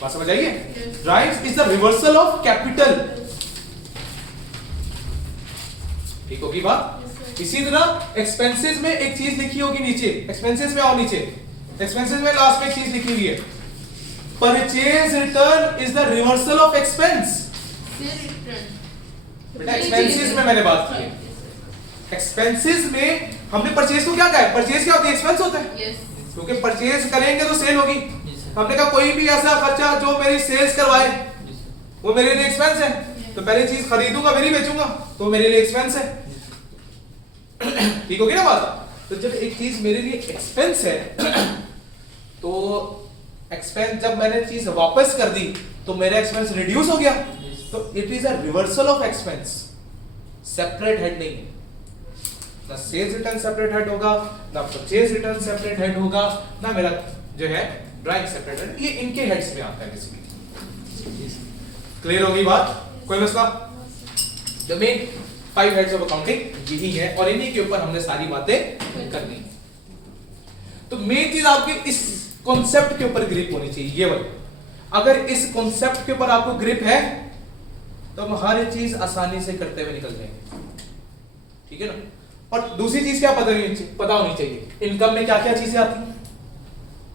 बात समझ आइए? Drawings is the reversal of capital, ठीक होगी बात? इसी तरह एक्सपेंसेस में एक चीज लिखी होगी नीचे, एक्सपेंसेस में आओ नीचे, एक्सपेंसेस में लास्ट में एक चीज लिखी हुई है, purchase return is the reversal of expense. बेटा एक्सपेंसेस में मैंने बात की है, एक्सपेंसेस में हमने परचेज को क्या कहा है? परचेज क्या होती है? एक्सपेंस होता है, क्योंकि परचेज करेंगे तो सेल होगी। हमने कहा कोई भी ऐसा खर्चा जो मेरी सेल्स करवाए वो मेरे लिए एक्सपेंस है। तो पहले चीज खरीदूंगा फिर ही बेचूंगा तो मेरे लिए एक्सपेंस है, ठीक होगी ना बात? तो जब एक चीज मेरे लिए एक्सपेंस है तो एक्सपेंस जब मैंने चीज वापस कर दी तो मेरा एक्सपेंस रिड्यूस हो गया, तो it is a reversal of expense, separate head नहीं है। ना सेल्स रिटर्न सेपरेट हेड होगा, ना परचेज रिटर्न सेपरेट हेड होगा, ना मेरा जो है ड्राइंग सेपरेट हेड, ये इनके हेड्स में आता है बेसिकली। क्लियर होगी बात? कोई मसला? The main 5 heads of accounting यही है और इन्हीं के ऊपर हमने सारी बातें करनी है। तो मेन चीज आपकी इस कॉन्सेप्ट के ऊपर ग्रिप होनी चाहिए, ये वाली। अगर इस कॉन्सेप्ट के ऊपर आपको ग्रिप है तो हम हर चीज आसानी से करते हुए निकल जाएंगे, ठीक है ना। और दूसरी चीज क्या पता होनी चाहिए, इनकम में क्या क्या चीजें आती हैं,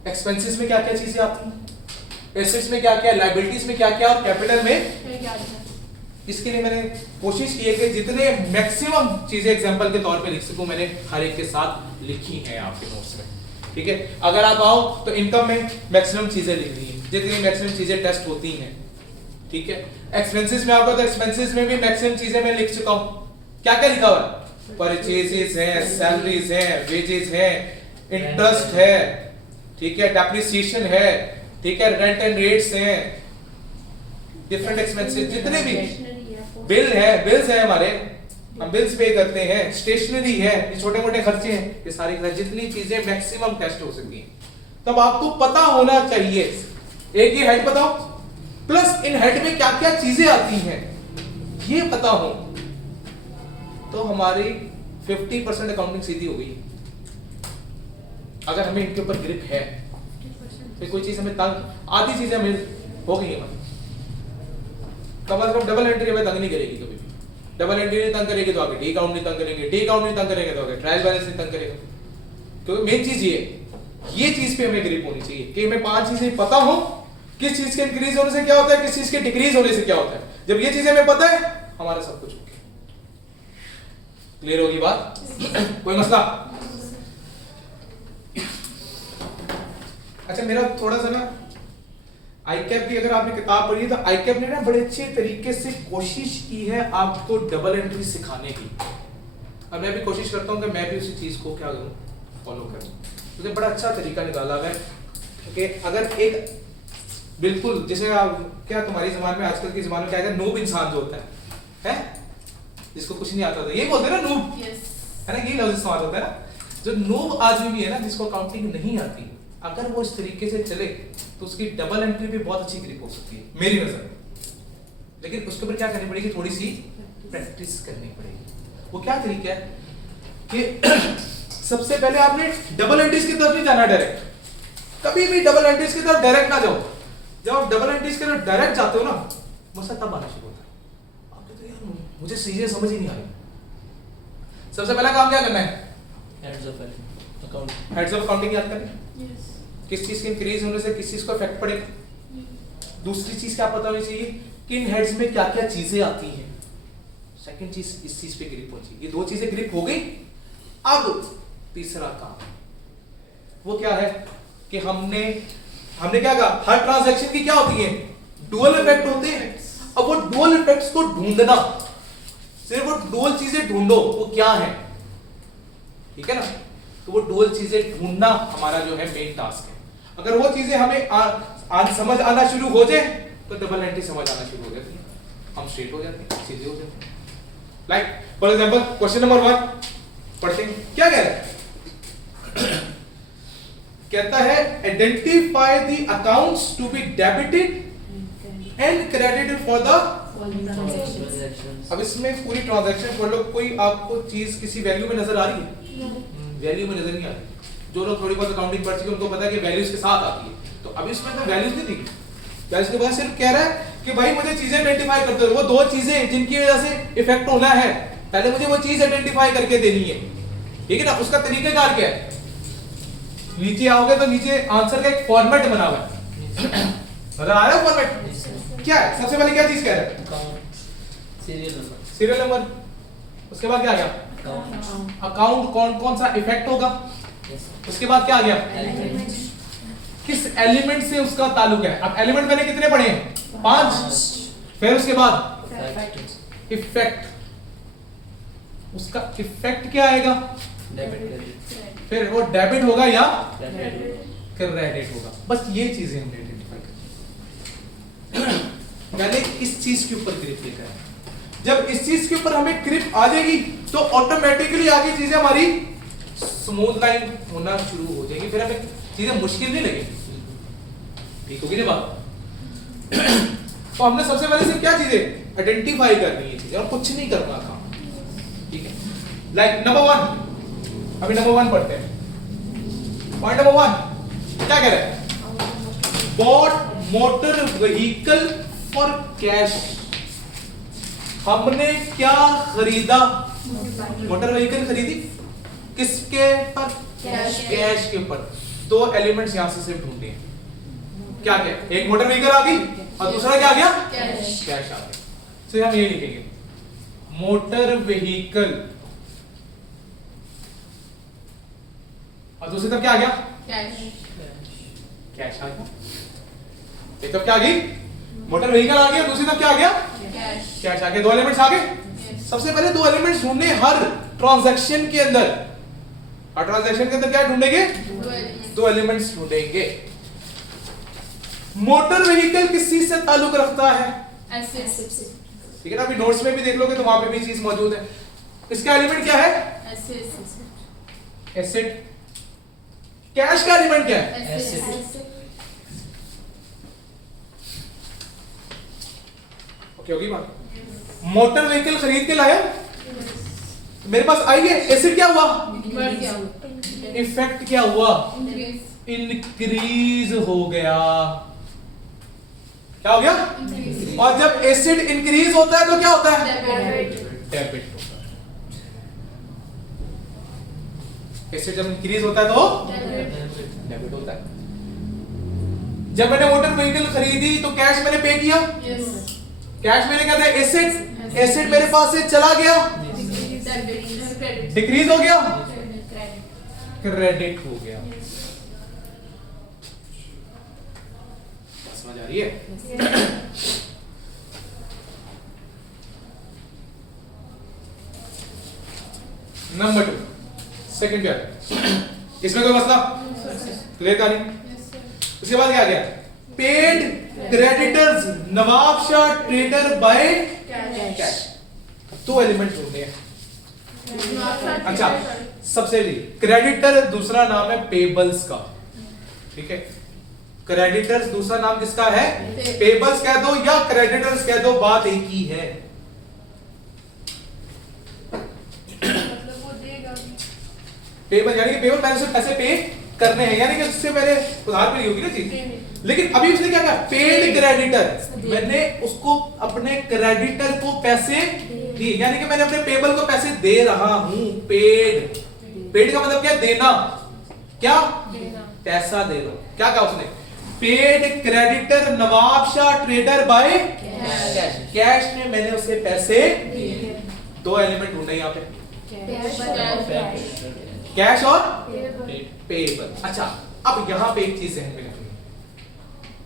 एक्सपेंसेस में क्या क्या चीजें आती हैं, एसेट्स में क्या क्या, लायबिलिटीज में क्या क्या, और कैपिटल में। इसके लिए मैंने कोशिश की है कि जितने मैक्सिमम चीजें एग्जांपल के तौर पे लिख सकूं, मैंने हर एक के साथ लिखी हैं आपके नोट्स में, ठीक है। अगर आप आओ तो इनकम में मैक्सिमम चीजें लिखनी है, जितनी मैक्सिमम चीजें टेस्ट होती हैं, ठीक है। एक्सपेंसेस में आओगे तो एक्सपेंसेस में भी मैक्सिमम चीजें मैं लिख चुका हूं। क्या क्या लिखा हुआ है? परचेजेस है, सैलरीज है, वेजेस है, इंटरेस्ट है, ठीक है, डेप्रिसिएशन है, ठीक है, रेंट एंड रेट्स हैं, डिफरेंट एक्सपेंसेस जितने भी बिल है, बिल्स है हमारे, हम बिल्स पे करते हैं, स्टेशनरी है, ये छोटे मोटे खर्चे हैं, ये सारी जितनी चीजें मैक्सिमम टेस्ट हो सकती हैं। तब आपको पता होना चाहिए, एक ये हेड बताओ प्लस इन हेड में क्या क्या चीजें आती हैं, ये पता हो तो हमारी 50% अकाउंटिंग सीधी हो गई। अगर हमें इनके ऊपर ग्रिप है तो कोई चीज हमें तंग, आधी चीजें हमें हो गई है, कम से कम डबल एंट्री हमें तंग नहीं करेगी कभी भी। डबल एंट्री नहीं तंग करेगी तो आगे डी अकाउंट नहीं तंग करेंगे, डी अकाउंट नहीं तंग करेंगे तो आगे ट्रायल बैलेंस नहीं तंग करेगा। क्योंकि मेन चीज ये चीज पे हमें ग्रिप होनी चाहिए कि हमें 5 चीजें पता हो, किस चीज के इंक्रीज होने से क्या होता है, किस चीज के डिक्रीज होने से क्या होता है। जब ये चीजें हमें पता है हमारा सब कुछ ओके। क्लियर होगी बात? कोई मसला? अच्छा, मेरा थोड़ा सा ना आईकैप की अगर आपने किताब पढ़ी है तो आईकैप ने ना बड़े अच्छे तरीके से कोशिश की है आपको डबल एंट्री सिखाने की। अब मैं भी कोशिश करता हूं कि मैं भी उसी चीज को क्या करूं, फॉलो करूं। तो बड़ा अच्छा तरीका निकाला है कि अगर एक बिल्कुल जैसे क्या तुम्हारी जमाने में, आजकल की जमाने में क्या है, नूब इंसान जो होता है जिसको कुछ नहीं आता था, ये बोलते हैं ना नूब, है ना, ये लफ्ज इस्तेमाल होता है ना। जो नूब आदमी भी है ना, जिसको अकाउंटिंग नहीं आती, अगर वो इस तरीके से चले तो उसकी डबल एंट्री भी बहुत अच्छी ग्रिप हो सकती है मेरी नजर में। लेकिन उसके ऊपर क्या करनी पड़ेगी, थोड़ी सी प्रैक्टिस करनी पड़ेगी। वो क्या तरीका है कि सबसे पहले आपने डबल एंट्रीज की तरफ नहीं जाना डायरेक्ट, कभी भी डबल एंट्रीज की तरफ डायरेक्ट ना जाओ। जब आप डबल एंट्रीज की तरफ डायरेक्ट जाते हो ना, मसला तब आना शुरू होता है। आप कहते हो यार मुझे चीजें समझ ही नहीं आ रही। सबसे पहला काम क्या करना है, heads of account, heads of accounting याद करनी, किस चीज के इंक्रीज होने से किस चीज को इफेक्ट पड़ेगा। दूसरी चीज क्या पता होनी चाहिए, किन हेड्स में क्या क्या चीजें आती हैं। सेकंड चीज, इस चीज पे ग्रिप होनी चाहिए। ये दो चीजें ग्रिप हो गई। अब तीसरा काम वो क्या है कि हमने क्या कहा, हर ट्रांजैक्शन की क्या होती है, डुअल इफेक्ट होते हैं। अब वो डुअल इफेक्ट्स को ढूंढना, सिर्फ वो डुअल चीजें ढूंढो वो क्या है, ठीक है ना। तो वो डुअल चीजें ढूंढना हमारा जो है मेन टास्क है। अगर वो चीजें हमें आज समझ आना शुरू हो जाए तो डबल एंट्री समझ आना शुरू हो जाती है, हम स्ट्रेट हो जाते हैं, सीधे हो जाते हैं। Like for example question number 1 पढ़ते हैं, क्या कह रहा है कहता है identify the accounts to be debited and credited for the. अब इसमें पूरी ट्रांजैक्शन पढ़ लो, कोई आपको चीज किसी वैल्यू में नजर आ रही है, वैल्यू में नजर नहीं आ रही। जो लोग थोड़ी बहुत अकाउंटिंग पढ़ चुके उनको पता है कि वैल्यूज के साथ आती है। तो अब इसमें तो वैल्यूज नहीं दी, वैल्यूज के बाद सिर्फ कह रहा है कि भाई मुझे चीजें आइडेंटिफाई करते हो, वो दो चीजें जिनकी वजह से इफेक्ट होना है, पहले मुझे वो चीज आइडेंटिफाई करके देनी है, ठीक है ना। उसका तरीकेकार क्या है, नीचे आओगे तो नीचे आंसर का एक फॉर्मेट बना हुआ है, नजर आ रहा है फॉर्मेट क्या है। सबसे पहले क्या चीज कह रहा है, अकाउंट, सीरियल नंबर। उसके बाद क्या आ गया, अकाउंट, कौन कौन सा इफेक्ट होगा। उसके बाद क्या आ गया, किस एलिमेंट से उसका ताल्लुक है। अब एलिमेंट मैंने कितने पढ़े हैं, 5। फिर उसके बाद इफेक्ट, उसका इफेक्ट क्या आएगा, फिर वो डेबिट होगा या क्रेडिट होगा। बस ये चीजें हमने आइडेंटिफाई कर मैंने इस चीज के ऊपर ग्रिप लेकर है। जब इस चीज के ऊपर हमें ग्रिप आ जाएगी तो ऑटोमेटिकली आगे चीजें हमारी स्मूथ लाइन होना शुरू हो जाएगी, फिर हमें चीजें मुश्किल नहीं लगेगी, ठीक होगी ना बात। तो हमने सबसे पहले सिर्फ क्या चीजें आइडेंटिफाई करनी है चीजें, और कुछ नहीं करना था, ठीक है। लाइक नंबर 1, अभी नंबर 1 पढ़ते हैं। पॉइंट नंबर 1 क्या कह रहे हैं, bought motor vehicle for cash. हमने क्या खरीदा, मोटर व्हीकल खरीदी, किसके पर, कैश के ऊपर। दो एलिमेंट्स यहां से सिर्फ ढूंढे हैं, क्या क्या, एक मोटर व्हीकल आ गई और दूसरा क्या आ गया, कैश आ गया। तो हम ये लिखेंगे मोटर व्हीकल, और दूसरी तरफ क्या आ गया, कैश आ गया। एक तरफ क्या आ गई, मोटर व्हीकल आ गया, दूसरी तरफ क्या आ गया, कैश आ गया। दो एलिमेंट्स आ गए। सबसे पहले दो एलिमेंट्स ढूंढने हर ट्रांजैक्शन के अंदर, हर ट्रांजैक्शन के अंदर क्या ढूंढेंगे, दो एलिमेंट्स ढूंढेंगे। मोटर व्हीकल किस चीज से ताल्लुक रखता है, ठीक है ना। अभी नोट्स में भी देख लोगे तो वहां पे भी चीज मौजूद है। इसका एलिमेंट क्या है, एसेट। कैश का एलिमेंट क्या है, ओके होगी बात। मोटर व्हीकल खरीद के लाया, मेरे पास आई है, एसेट क्या हुआ, इफेक्ट क्या हुआ, इंक्रीज हो गया। क्या हो गया, और जब एसिड इंक्रीज होता है तो क्या होता है, डेबिट होता है। एसिड जब इंक्रीज होता है तो डेबिट होता है। जब मैंने मोटर व्हीकल खरीदी तो कैश मैंने पे किया, कैश मैंने क्या था, एसिड, एसिड मेरे पास से चला गया, डिक्रीज हो गया, क्रेडिट हो गया। समझ आ रही है। नंबर 2 सेकंड क्या है, इसमें कोई मसला क्लियर का नहीं। उसके बाद क्या गया, paid creditors Nawab Shah trader by cash. दो एलिमेंट्स होते हैं। अच्छा, सबसे क्रेडिटर दूसरा नाम है पेबल्स का, ठीक है। क्रेडिटर्स दूसरा नाम किसका है? पेबल्स कह दो या क्रेडिटर्स कह दो, बात एक ही है। मतलब वो देगा भी। पेबल यानी कि पेबल मैंने उसे पैसे पे करने हैं, यानी कि उससे मैंने उधार पे ली होगी ना चीज। लेकिन अभी उसने क्या कहा? पेड क्रेडिटर, मैंने उसको अपने क्रेडिटर को पैसे दिए, यानी कि मैंने अपने पेबल को पैसे दे रहा हूं। पेड, पेड का मतलब क्या? देना। क्या? पैसा दे दो। क्या कहा उसने? Paid creditor Nawab Shah trader by cash में मैंने उसे पैसे दिए। दो एलिमेंट ढूंढे यहाँ पे, कैश और पेबल। अच्छा, अब यहाँ पे एक चीज ध्यान में रखनी,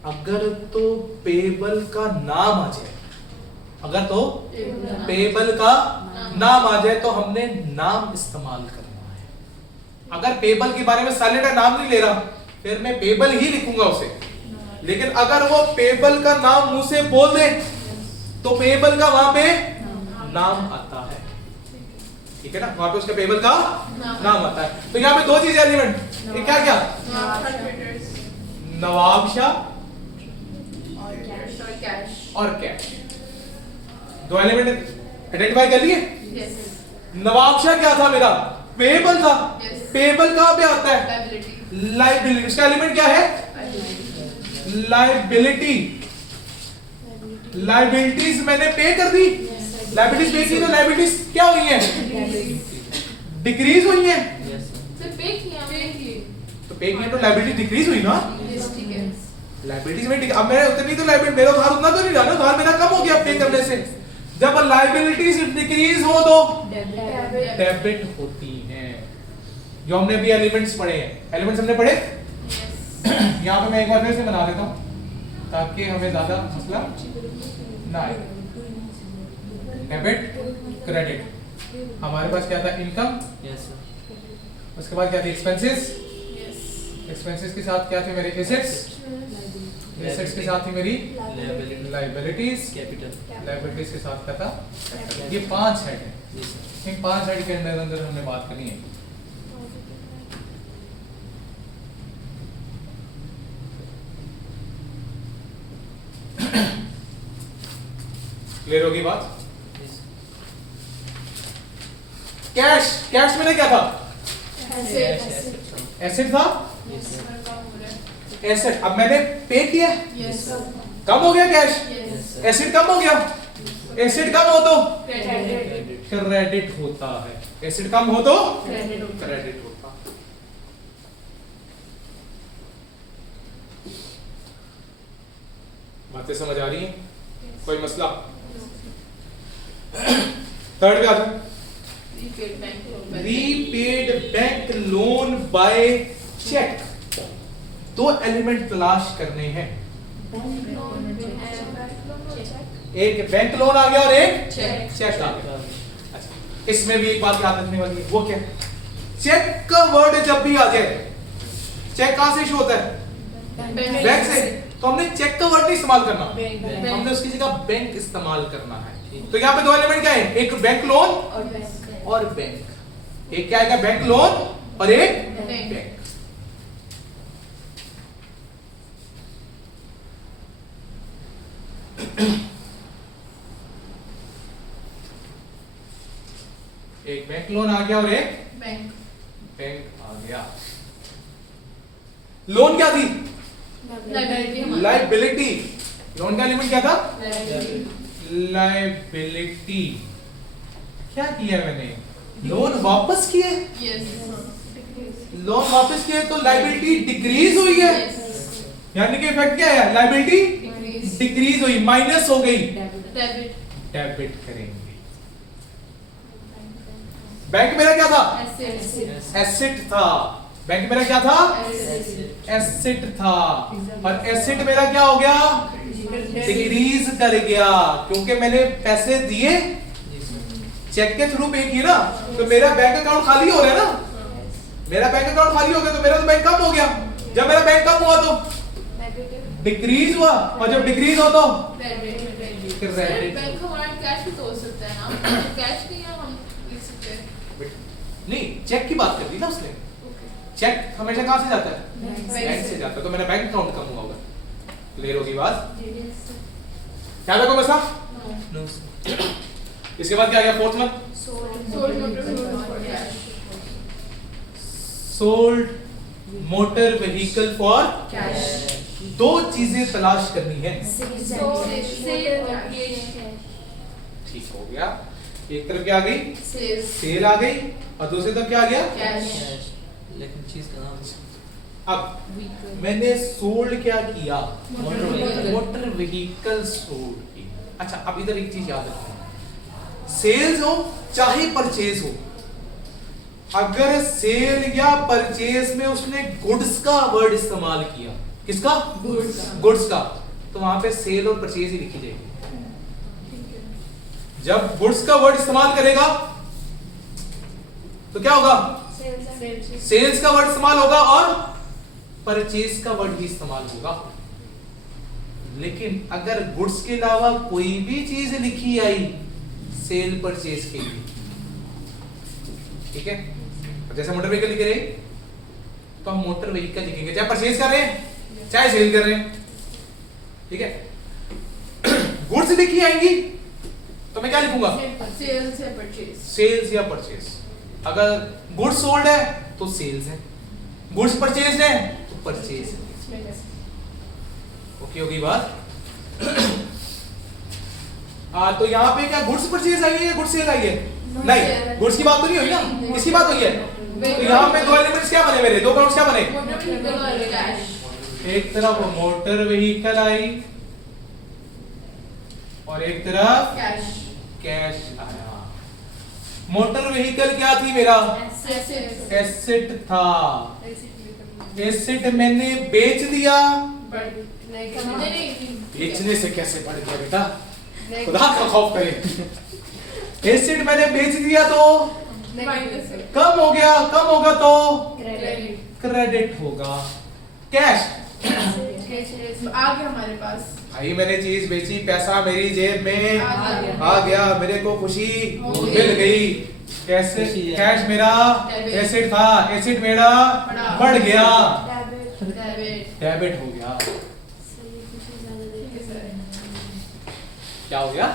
अगर तो पेबल का नाम आ जाए, अगर तो पेबल का नाम आ जाए तो हमने नाम इस्तेमाल करना है। अगर पेबल के बारे में साइलेंट नाम नहीं ले रहा, फिर मैं पेबल ही लिखूंगा उसे। लेकिन अगर वो पेबल का नाम मुंह से बोल दे तो पेबल का वहां पे नाम आता है, ठीक है ना? वहां पे उसका पेबल का नाम आता है। तो यहाँ पे दो चीज एलिमेंट, ये क्या क्या? नवाब शाह और कैश, दो एलिमेंट आइडेंटिफाई कर लिए। नवाब शाह क्या था? मेरा पेबल था। पेबल कहां पे आता है? लाइबिलिटी। इसका एलिमेंट क्या है? लाइबिलिटी। लाइबिलिटीज मैंने पे कर दी, लाइबिलिटीज पे की तो लाइबिलिटीज क्या हुई है? डिक्रीज हुई है। तो पे किया तो लाइबिलिटी डिक्रीज हुई ना? लाइबिलिटीज में अब मेरा उतनी तो लाइबिलिटी, मेरा उधार उतना तो नहीं रहा ना, उधार मेरा कम हो गया पे करने से। जब लाइबिलिटीज डिक्रीज हो तो डेबिट होती है। जो हमने भी एलिमेंट्स पढ़े हैं, एलिमेंट्स हमने पढ़े। यहाँ पे मैं एक बार फिर से बना देता हूँ ताकि हमें ज्यादा मसला ना आए। डेबिट, क्रेडिट, हमारे पास क्या था? इनकम। उसके बाद क्या थी? एक्सपेंसेस। एक्सपेंसेस के साथ क्या थे मेरे? एसेट्स। एसेट्स के साथ थी मेरी लायबिलिटीज। कैपिटल। लायबिलिटीज के साथ क्या था? ये 5 हेड है। इन 5 हेड के अंदर हमने बात करनी है। क्लियर होगी बात? कैश, कैश में क्या था? एसेट था। एसेट, अब मैंने पे किया, कम हो गया कैश, एसेट कम हो गया। एसेट कम हो तो क्रेडिट होता है। एसेट कम हो तो क्रेडिट होता है। बातें समझ आ रही हैं? कोई मसला? थर्ड क्या था? Repaid bank loan by cheque. दो एलिमेंट तलाश करने हैं, एक बैंक लोन आ गया और एक चेक आ गया। अच्छा, इसमें भी एक बात याद रखने वाली है, वो क्या? चेक का वर्ड जब भी आ जाए, चेक कहां से इशू होता है? बैंक से। तो हमने चेक का वर्ड नहीं इस्तेमाल करना, हमने उसकी जगह बैंक इस्तेमाल करना है। तो यहाँ पे दो एलिमेंट क्या है? एक बैंक लोन और बैंक। एक क्या आएगा? बैंक लोन और एक बैंक। एक बैंक लोन आ गया और एक बैंक आ गया। लोन क्या थी? लायबिलिटी। लोन का एलिमेंट क्या था? लायबिलिटी। क्या किया मैंने? लोन वापस किए। लोन वापस किए तो लायबिलिटी डिक्रीज हुई है, यानी कि इफेक्ट क्या है? लायबिलिटी डिक्रीज हुई, माइनस हो गई, डेबिट करेंगे। बैंक मेरा क्या था? एसेट था। बैंक मेरा क्या था? एसेट था। और एसेट मेरा क्या हो गया? डिक्रीज कर गया, क्योंकि मैंने पैसे दिए, चेक के थ्रू पे किया ना, तो मेरा बैंक अकाउंट खाली हो रहा है ना। मेरा बैंक अकाउंट खाली हो गया तो मेरा तो बैंक कम हो गया। जब मेरा बैंक कम हुआ तो डिक्रीज हुआ, और जब डिक्रीज हो तो नहीं, चेक की बात कर दी ना उसने। चेक हमेशा कहां से जाता है? बैंक से जाता है। तो मेरा बैंक अकाउंट कम हुआ होगा। क्लियर होगी बात? क्या था कोई मसला? No, sir. इसके बाद क्या आ गया फोर्थ में? सोल्ड मोटर व्हीकल फॉर दो चीजें तलाश करनी है। ठीक हो गया। एक तरफ क्या आ गई? सेल आ गई और दूसरी तरफ क्या आ गया? Cash. लेकिन चीज का नाम अब मैंने सोल्ड क्या किया? Motor vehicle. Motor vehicle sold की। अच्छा अब इधर एक चीज याद रखना, सेल्स हो चाहे परचेज हो, अगर सेल या परचेज में उसने गुड्स का वर्ड इस्तेमाल किया, किसका? गुड्स का, तो वहां पे सेल और परचेज ही लिखी जाएगी। जब गुड्स का वर्ड इस्तेमाल करेगा तो क्या होगा? सेल्स का वर्ड इस्तेमाल होगा और परचेज का वर्ड भी इस्तेमाल होगा। लेकिन अगर गुड्स के अलावा कोई भी चीज लिखी आई सेल परचेज के लिए, ठीक है, जैसे मोटर व्हीकल लिख रहे तो हम मोटर व्हीकल लिखेंगे, चाहे परचेज कर रहे हैं चाहे सेल कर रहे हैं, ठीक है। गुड्स लिखी आएंगी तो मैं क्या लिखूंगा? सेल्स या परचेज। अगर गुड्स सोल्ड है तो सेल्स है, गुड्स परचेज है तो परचेज है। ओके होगी बात? तो यहाँ पे क्या गुड्स परचेज आई है या गुड्स सेल आई है? नहीं, गुड्स की बात तो नहीं हुई ना, किसकी बात हुई है? तो यहाँ पे दो एलिमेंट्स क्या बने मेरे, दो काउंट्स क्या बने? एक तरफ मोटर व्हीकल आई और एक तरफ कैश आया। मोटर व्हीकल क्या थी मेरा? एसेट था। एसेट मैंने बेच दिया, बेचने से कैसे बढ़ गया बेटा, खुदा का खौफ करें। एसेट मैंने बेच दिया तो कम हो गया, कम होगा तो क्रेडिट होगा। कैश आ गया हमारे पास, भाई मैंने चीज बेची, पैसा मेरी जेब में आ गया, मेरे को खुशी हो मिल गई। कैसे? कैश मेरा एसेट था, एसेट मेरा बढ़ गया, डेबिट हो गया। क्या हो गया?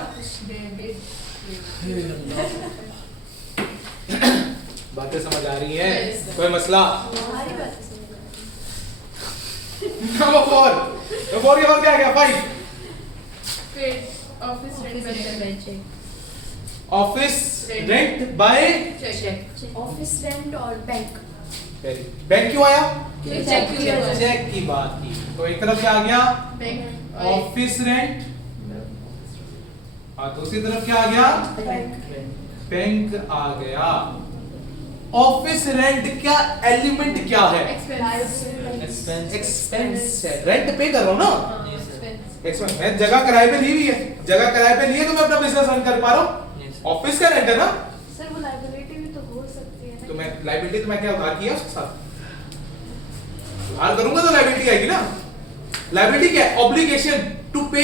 बातें समझ आ रही हैं? कोई मसला? नंबर 4 के बाद क्या गया? 5 office rent by office rent और बैंक। बैंक क्यों आया? चेक चेक की बात की। तो एक तरफ क्या आ गया? ऑफिस रेंट और दूसरी तरफ क्या आ गया? बैंक आ गया। ऑफिस रेंट क्या एलिमेंट क्या है? एक्सपेंस है। रेंट पे कर रहा हूं ना, एक्सपेंस। मैं जगह किराए पे ली हुई है, जगह किराए पे लिए तो मैं अपना बिजनेस रन कर पा रहा हूं। ऑफिस का रेंट है ना सर, वो लायबिलिटी भी तो हो सकती है ना। तो मैं लायबिलिटी तो मैं क्या उधार किया उसके साथ, उधार करूंगा तो लायबिलिटी आएगी ना। लायबिलिटी क्या है? ऑब्लिगेशन टू पे।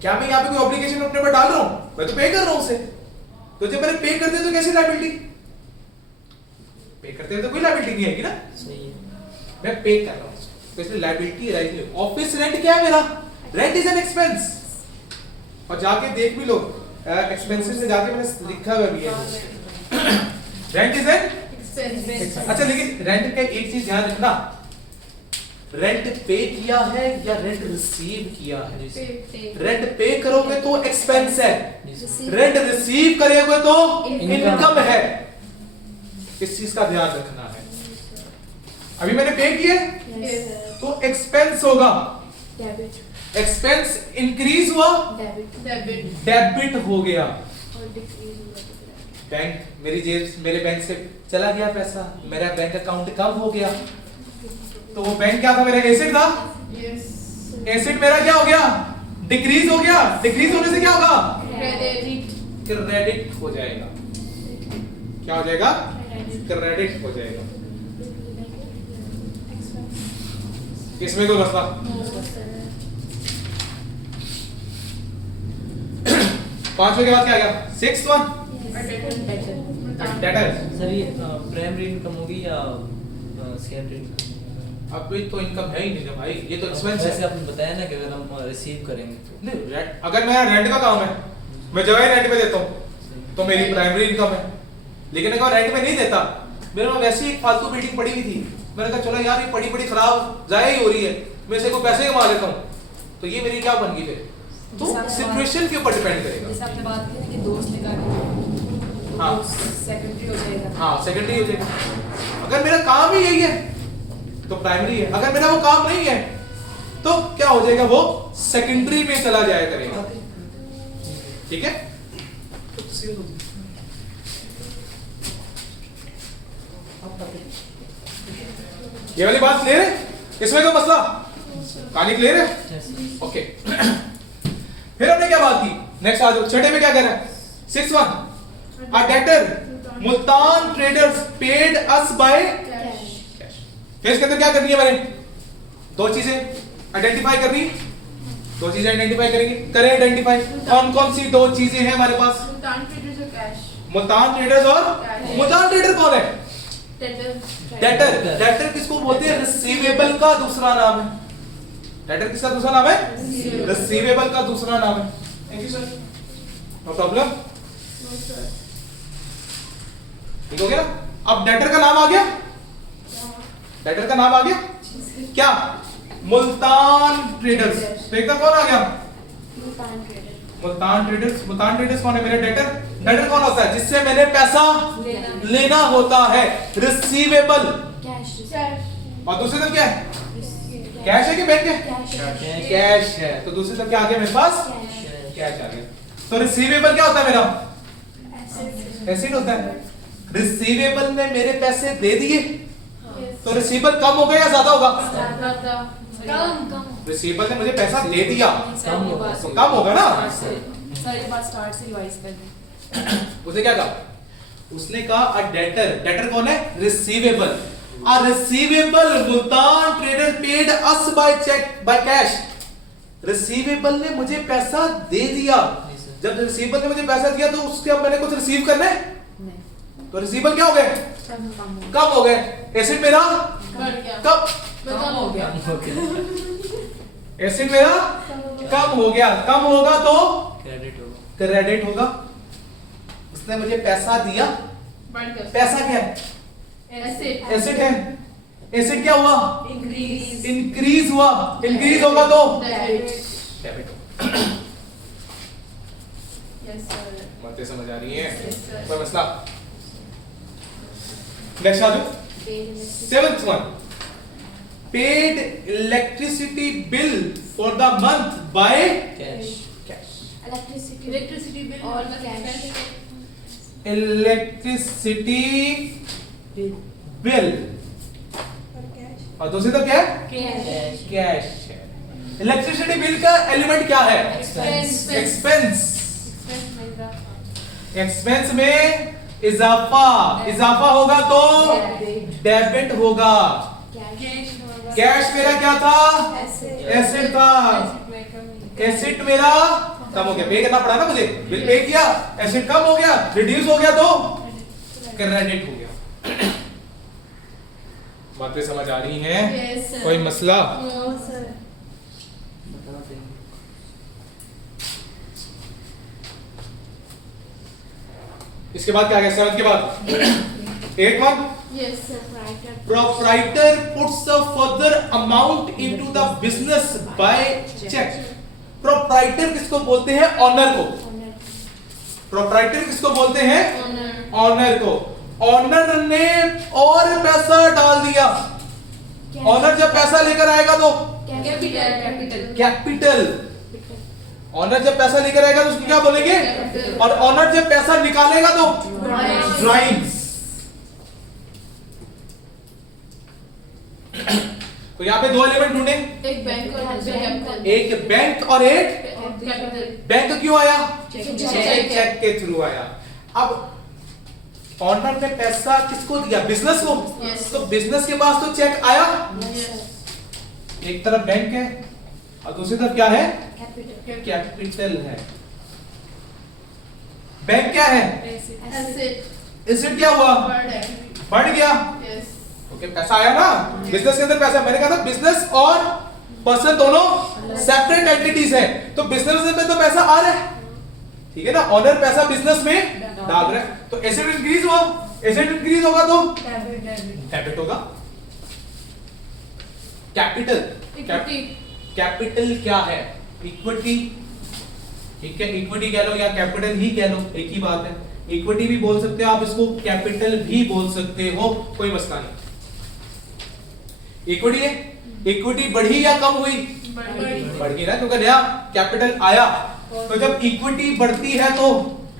क्या मैं यहाँ पे कोई ऑब्लिगेशन अपने पर डाल रहा हूं? मैं तो पे कर रहा हूं उसे। तो जब मैंने पे कर दिया तो कैसे लायबिलिटी? पे करते हैं तो कोई लायबिलिटी नहीं आएगी ना। सही है। मैं पे कर रहा हूं तो इसलिए लायबिलिटी राइज नहीं। ऑफिस रेंट क्या है मेरा? Rent is an expense. और जाके देख भी लो, एक्सपेंसेस में जाके मैंने लिखा हुआ भी है, रेंट इज एन एक्सपेंस। अच्छा लेकिन रेंट का एक चीज ध्यान रखना, रेंट पे किया है या रेंट रिसीव किया है? रेंट पे करोगे तो एक्सपेंस है, रेंट रिसीव करोगे तो इनकम है। इस चीज का ध्यान रखना है। अभी मैंने पे किए तो एक्सपेंस होगा, डेबिट एक्सपेंस इंक्रीज हुआ, डेबिट हो गया। और डिक्रीज हुआ तो क्रेडिट। बैंक मेरी जेब, मेरे बैंक से चला गया पैसा, मेरा बैंक अकाउंट कम हो गया, तो वो बैंक क्या था? मेरा एसेट था। एसेट मेरा क्या हो गया? डिक्रीज हो गया। डिक्रीज होने से क्या होगा? क्रेडिट हो जाएगा। क्या हो जाएगा? क्रेडिट हो जाएगा। इसमें कोई मसला? पांचवे के बाद क्या आ गया? 6th one debtor. सर ये प्राइमरी इनकम होगी या सेकेंडरी इनकम? अभी तो इनकम है ही नहीं ना भाई, ये तो एक्सपेंस वैसे है। आपने बताया ना कि अगर हम रिसीव करेंगे तो नहीं रेंट, अगर मेरा रेंट का काम है, मैं जगह ही रेंट पे देता हूँ तो मेरी प्राइमरी इनकम है। लेकिन अगर रेंट पे नहीं देता, मेरे पास वैसे ही फालतू बिल्डिंग पड़ी हुई थी, मैंने कहा चलो यार ये पड़ी पड़ी खराब जाया ही हो रही है, मैं इसे को पैसे कमा लेता हूँ, तो ये मेरी क्या बन गई फिर? तो सिचुएशन के ऊपर डिपेंड करेगा। जैसे आपने बात की ना कि दोस्त ने कहा हाँ। सेकेंडरी हो जाएगा। हाँ सेकेंडरी हो जाएगा। अगर मेरा काम ही यही है तो प्राइमरी है, अगर मेरा वो काम नहीं है तो क्या हो जाएगा, वो सेकेंडरी में चला जाया करेगा। ठीक है, ये वाली बात क्लियर है? इसमें कोई मसला कहानी क्लियर है? ओके फिर हमने क्या बात की, नेक्स्ट आ जाओ छठे में क्या कह रहा है 6-1 अ debtor Multan traders paid us by cash. फिर इसके अंदर क्या करनी है मैंने, दो चीजें आइडेंटिफाई करनी, दो चीजें आइडेंटिफाई करेंगे, करें आइडेंटिफाई। कौन कौन सी दो चीजें हैं हमारे पास? मुल्तान ट्रेडर्स और कैश। मुल्तान ट्रेडर्स और कैश। मुल्तान ट्रेडर कौन है? डेटर। डेटर। डेटर किसको बोलते हैं? रिसीवेबल का दूसरा नाम है। डेटर किसका दूसरा नाम है? रिसीवेबल का दूसरा नाम है। Thank you sir, no problem. ठीक हो गया? अब डेटर का नाम आ गया, डेटर का नाम आ गया क्या? मुल्तान ट्रेडर्स। तो एकदम कौन आ गया? Multan trader. Multan traders. Multan traders कौन है? मेरे डेटर। डेटर कौन होता है? जिससे मैंने पैसा लेना होता है, रिसीवेबल। कैश। और दूसरी तरफ क्या है? कैश है कि बैंक है? कैश है। तो दूसरी तरफ क्या आ गया मेरे पास? कैश आ गया। तो रिसीवेबल क्या होता है मेरा? एसेट होता है। रिसीवेबल ने मेरे पैसे दे दिए, तो रिसीवेबल कम होगा या ज्यादा होगा? रिसीवेबल ने मुझे पैसा दे दिया तो कम होगा ना। सारी बात स्टार्ट से रिवाइज कर दें। उसने क्या कहा? उसने कहा अ डेटर। डेटर कौन है? Receivable. A receivable Multan trader paid us by cheque by cash. Receivable ने मुझे पैसा दे दिया। जब रिसीवेबल ने मुझे पैसा दिया तो उसके अब मैंने कुछ रिसीव करना है, तो रिसीवेबल क्या हो गए? कम हो गए। एसेट मेरा कम हो गया। एसेट मेरा कम हो गया। कम होगा तो क्रेडिट होगा। क्रेडिट होगा। उसने मुझे पैसा दिया, पैसा क्या है? एसेट है। एसेट क्या हुआ? इंक्रीज हुआ। इंक्रीज होगा तो डेबिट होगा। बातें समझ आ रही हैं? कोई मसला? नेक्स्ट आ जाओ 7th one paid electricity bill for the month by cash. Electricity bill और कैश। electricity bill और दूसरी तो क्या है? कैश है। इलेक्ट्रिसिटी बिल का एलिमेंट क्या है? एक्सपेंस। एक्सपेंस में इजाफा। इजाफा होगा तो डेबिट होगा। कैश मेरा क्या था? एसेट था। एसेट मेरा कम हो गया, पे करना पड़ा ना मुझे, बिल पे किया, एसेट कम हो गया, रिड्यूस हो गया तो क्रेडिट हो गया। बातें समझ आ रही हैं? Yes, sir. कोई मसला? इसके बाद क्या आ गया 7th के बाद 8th one proprietor puts a further amount into the business by check। proprietor किसको बोलते हैं? ऑनर को। proprietor किसको बोलते हैं? ऑनर को। ऑनर ने और पैसा डाल दिया। ऑनर जब पैसा लेकर आएगा तो कैपिटल। ऑनर जब पैसा लेकर आएगा तो उसको क्या बोलेंगे? और ऑनर जब पैसा निकालेगा तो ड्राइंग्स। तो यहाँ पे दो एलिमेंट ढूंढे, एक बैंक और कैपिटल। एक बैंक और एक कैपिटल। बैंक क्यों आया? चेक। चेक के थ्रू आया। अब ऑनर ने पैसा किसको दिया? बिजनेस को। Yes. तो बिजनेस के पास तो चेक आया। एक तरफ बैंक है और दूसरी तरफ क्या है? कैपिटल है। बैंक क्या है? एसेट। एसेट क्या हुआ? वर्ड है। बढ़ गया। यस। ओके पैसा आया ना, बिजनेस के अंदर पैसा, मैंने कहा था बिजनेस और पर्सन दोनों सेपरेट एंटिटीज हैं, तो बिजनेस में तो पैसा आ रहा है, ठीक है ना, ऑनर पैसा बिजनेस में डाल रहा है, तो एसेट इंक्रीज हुआ, एसेट इंक्रीज होगा तो डेबिट होगा। कैपिटल, इक्विटी, कैपिटल क्या है? इक्विटी, ठीक है, इक्विटी कह लो या कैपिटल ही कह लो, एक ही बात है, इक्विटी भी बोल सकते हो आप, इसको कैपिटल भी बोल सकते हो, कोई मसला नहीं। इक्विटी है, इक्विटी बढ़ी या कम हुई? बढ़ गई ना, क्योंकि नया कैपिटल आया, तो जब इक्विटी बढ़ती है तो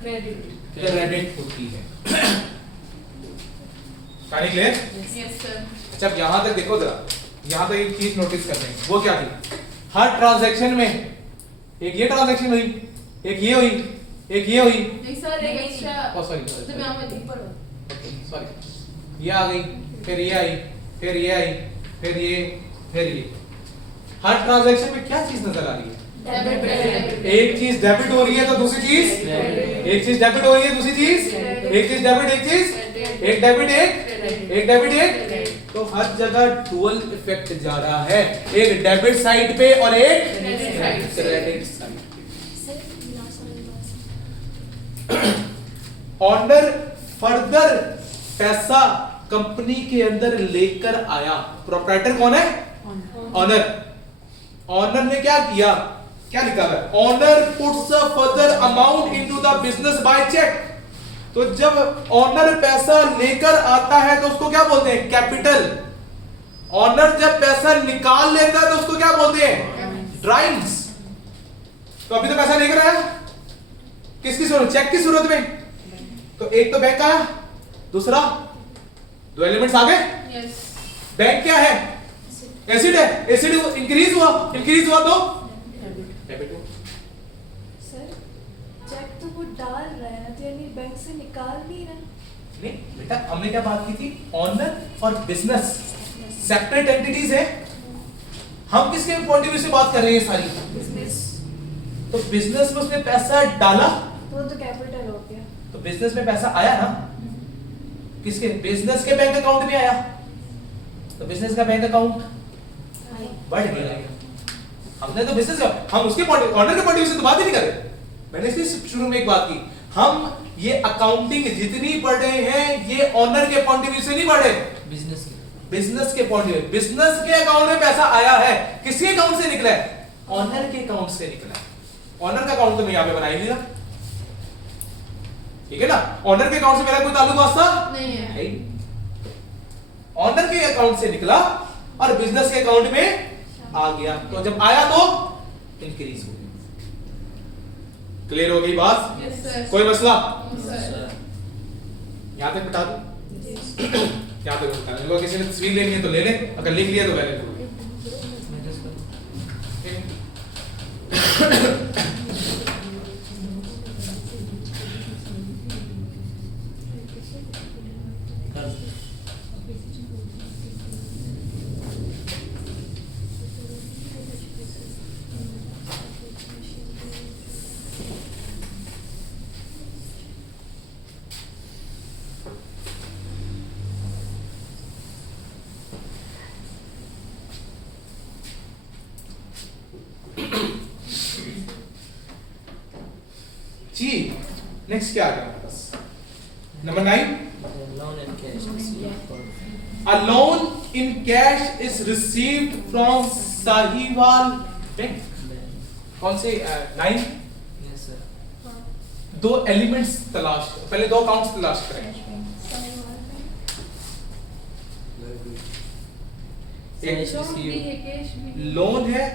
क्रेडिट होती है। कहानी क्लियर? Yes sir. अच्छा अब यहां तक देखो जरा, यहां तक एक चीज नोटिस कर लें, वो क्या थी? हर ट्रांजैक्शन में एक ये ट्रांजैक्शन हुई, एक ये हुई, एक ये हुई, नहीं सर, एक एक्स्ट्रा ओ सॉरी ऊपर ये आ गई, फिर ये आई, फिर ये आई, फिर ये, फिर ये। हर ट्रांजैक्शन में क्या चीज नजर आ रही है? डेबिट, एक चीज डेबिट हो रही है तो दूसरी चीज, एक चीज डेबिट हो रही है दूसरी चीज, एक चीज डेबिट, एक चीज, एक डेबिट, एक डेबिट, एक, तो हर जगह डुअल इफेक्ट जा रहा है, एक डेबिट साइड पे और एक क्रेडिट साइड पे। ऑनर फर्दर पैसा कंपनी के अंदर लेकर आया, प्रोप्राइटर कौन है? ऑनर। ऑनर ने क्या किया? क्या लिखा है? Owner puts a further amount into the business by cheque. तो जब ऑनर पैसा लेकर आता है तो उसको क्या बोलते हैं? कैपिटल। ऑनर जब पैसा निकाल लेता है तो उसको क्या बोलते हैं? ड्राइंग्स। तो अभी तो पैसा लेकर आया, किसकी सूरत? चेक की सूरत में। तो एक तो बैंक आया, दूसरा, दो एलिमेंट्स आ गए। यस। बैंक क्या है? एसिड है, एसिड इंक्रीज हुआ, इंक्रीज हुआ तो डेबिट हुआ। सर चेक तो वो डाल रहा है ना, तो यानी बैंक से निकाल नहीं रहा। नहीं बेटा, हमने क्या बात की थी? ऑनर और बिजनेस सेपरेट एंटिटीज है। हम किसके पॉइंट ऑफ व्यू से बात कर रहे हैं सारी? बिजनेस तो बिजनेस में उसने पैसा डाला, वो तो कैपिटल हो गया। तो बिजनेस में पैसा आया ना, किसके? बिजनेस के बैंक अकाउंट में आया, तो बिजनेस का बैंक अकाउंट बढ़ गया। हमने तो बिजनेस का, हम उसके पॉइंट, ऑनर के पॉइंट ऑफ व्यू से तो बात ही नहीं कर रहे। मैंने इसलिए शुरू में एक बात की, हम ये अकाउंटिंग जितनी पढ़ रहे हैं ये ऑनर के पॉइंट ऑफ व्यू से नहीं पढ़ रहे, बिजनेस बिजनेस के पॉइंट ऑफ व्यू। बिजनेस के अकाउंट में पैसा आया है, किसके अकाउंट से निकला है? ऑनर के अकाउंट से निकला है। ऑनर का अकाउंट तो मैं यहां पे बना ही नहीं रहा, ठीक है ना। ऑनर के अकाउंट से मेरा कोई ताल्लुक वास्ता नहीं है। ऑनर के अकाउंट से निकला और बिजनेस के अकाउंट में आ गया, तो जब आया तो इंक्रीज हो गया। क्लियर हो गई बात? Yes sir. कोई मसला? सर। यहां तक बता दूं? यहां तक बता दूं, किसी ने तस्वीर लेनी है तो ले ले, अगर लिख लिया तो ले ले। जी नेक्स्ट क्या आ गया हमारे पास? Number 9, loan and cash received from a loan in cash is received from Sahiwal bank. bank. कौन से 9? Yes sir. दो एलिमेंट्स तलाश, पहले दो अकाउंट्स तलाश करें। Cash लोन भी received. है, कैश भी। लोन है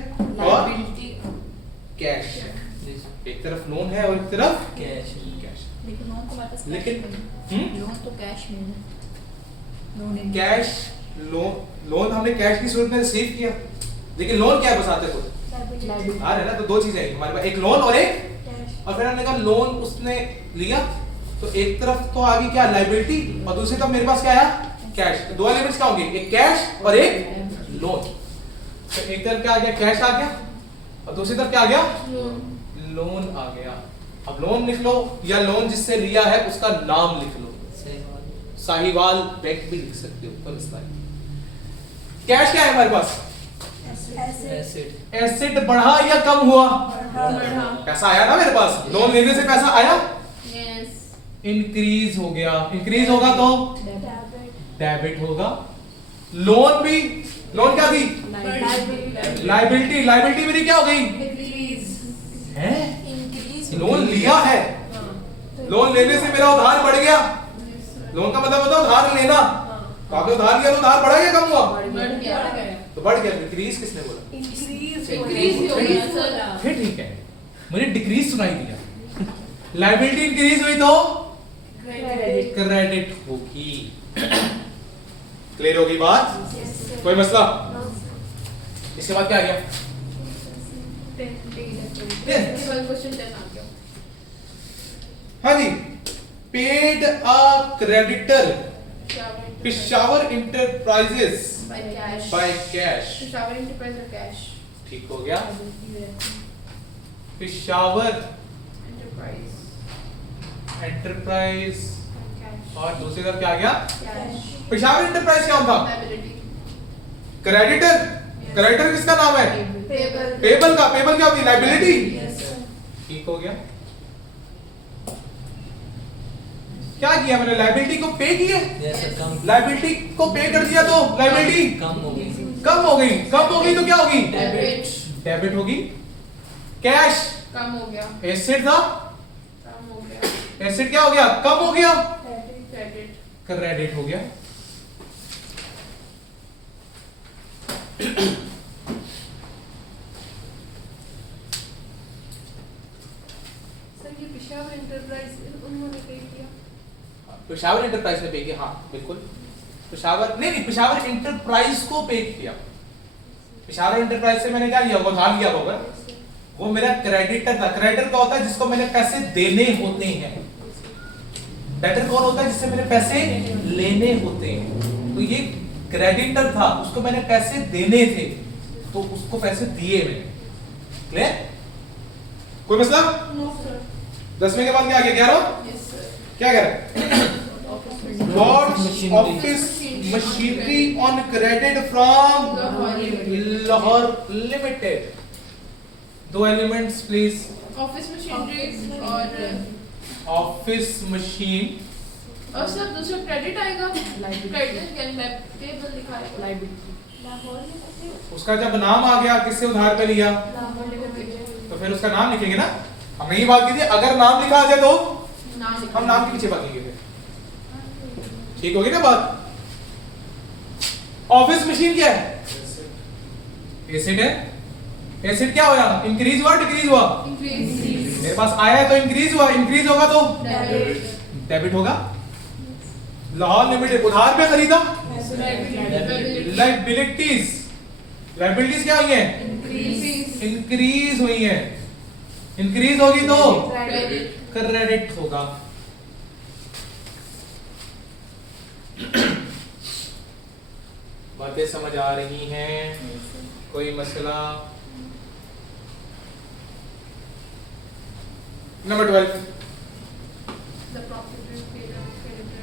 और Liability। कैश। This एक तरफ लोन है और एक तरफ cash. कैश। लेकिन लोन तो हमारे पास लेकिन लोन तो कैश में है। लोन इन कैश, लोन हमने कैश की सूरत में रिसीव किया, लेकिन लोन क्या है बताते खुद आ रहा है ना। तो दो चीजें हैं हमारे पास, एक लोन और एक, और फिर हमने कहा लोन उसने लिया तो एक तरफ तो आ गई क्या? लायबिलिटी, और दूसरी तरफ मेरे पास क्या आया? कैश। तो दो एलिमेंट्स क्या होंगे? एक कैश और एक लोन। तो एक तरफ क्या आ गया? कैश आ गया, और दूसरी तरफ क्या आ गया? लोन। लोन आ गया। अब लोन लिख लो, या लोन जिससे लिया है उसका नाम लिख लो। Same. साहिवाल बैंक भी लिख सकते हो, कोई मसला नहीं। कैश क्या है हमारे पास? Asset. एसेट बढ़ा या कम हुआ? पैसा आया ना मेरे पास, लोन लेने से पैसा आया, इंक्रीज हो गया। इंक्रीज होगा तो डेबिट होगा। लोन भी, लोन क्या थी? लाइबिलिटी। लाइबिलिटी मेरी क्या हो गई? है? लोन लिया है, लोन लेने से मेरा उधार बढ़ गया। लोन का मतलब होता है उधार लेना। तो आपने उधार लिया तो उधार बढ़ा या कम हुआ? तो बढ़ गया। डिक्रीज किसने बोला? फिर ठीक है, मुझे डिक्रीज सुनाई दिया। लाइबिलिटी इंक्रीज हुई तो क्रेडिट होगी। क्लियर होगी बात? कोई मसला? इसके बाद क्या आ गया? हाँ जी, paid a creditor Peshawar enterprises by cash. ठीक हो गया। पेशावर एंटरप्राइज और दूसरी तरफ क्या आ गया? पेशावर एंटरप्राइज क्या होता? क्रेडिटर। क्रेडिटर किसका नाम है? पेबल का। पेबल क्या होती है? लाइबिलिटी। ठीक हो गया। क्या किया मैंने? लाइबिलिटी को पे किया। Yes, sir. कम. लाइबिलिटी को पे कर दिया तो लाइबिलिटी कम हो गई. कम हो गई। कम हो गई तो क्या होगी? डेबिट डेबिट होगी। कैश कम हो गया, एसेट था, कम हो गया, एसेट क्या हो गया? कम हो गया, क्रेडिट क्रेडिट हो गया। सर ये पेशावर एंटरप्राइज उन्होंने पे किया। पेशावर एंटरप्राइज ने पे किया। हाँ बिल्कुल। पेशावर नहीं, पेशावर एंटरप्राइज को पे किया। पेशावर एंटरप्राइज से मैंने क्या लिया होगा? उधार लिया होगा। वो मेरा क्रेडिटर था। क्रेडिटर क्या होता है? जिसको मैंने पैसे देने होते हैं। डेटर कौन होता है? जिससे मैंने पैसे लेने होते हैं। तो ये क्रेडिटर था, उसको मैंने पैसे देने थे, तो उसको पैसे दिए मैंने। क्लियर? कोई मसला? No sir. 10वें के बाद क्या आ गया? 11? यस सर, क्या कह रहे हैं? Lord's office machinery on credit from Lahore Limited. दो एलिमेंट्स प्लीज। ऑफिस मशीनरी और ऑफिस मशीन सर दूसरा क्रेडिट आएगा, क्रेडिट यानी पेबल लिखा है, लाहौर में उसका जब नाम आ गया किससे उधार पे लिया, लाहौर में तो फिर उसका नाम लिखेंगे ना। हमने ये बात की थी, अगर नाम लिखा आ जाए तो नाम हम नाम के पीछे भागेंगे फिर। ठीक होगी ना बात? ऑफिस मशीन क्या है? एसेट है। एसेट क्या हुआ? इंक्रीज हुआ, डिक्रीज हुआ? इंक्रीज, मेरे पास आया है तो इंक्रीज हुआ। इंक्रीज होगा तो डेबिट, डेबिट होगा। लाहौर लिमिटेड उधार पे खरीदा। लाइबिलिटीज, लाइबिलिटीज क्या हुई है? इंक्रीज, इंक्रीज हुई है। इंक्रीज होगी तो क्रेडिट, क्रेडिट होगा। बातें समझ आ रही हैं? कोई मसला? Number 12, the property creditor,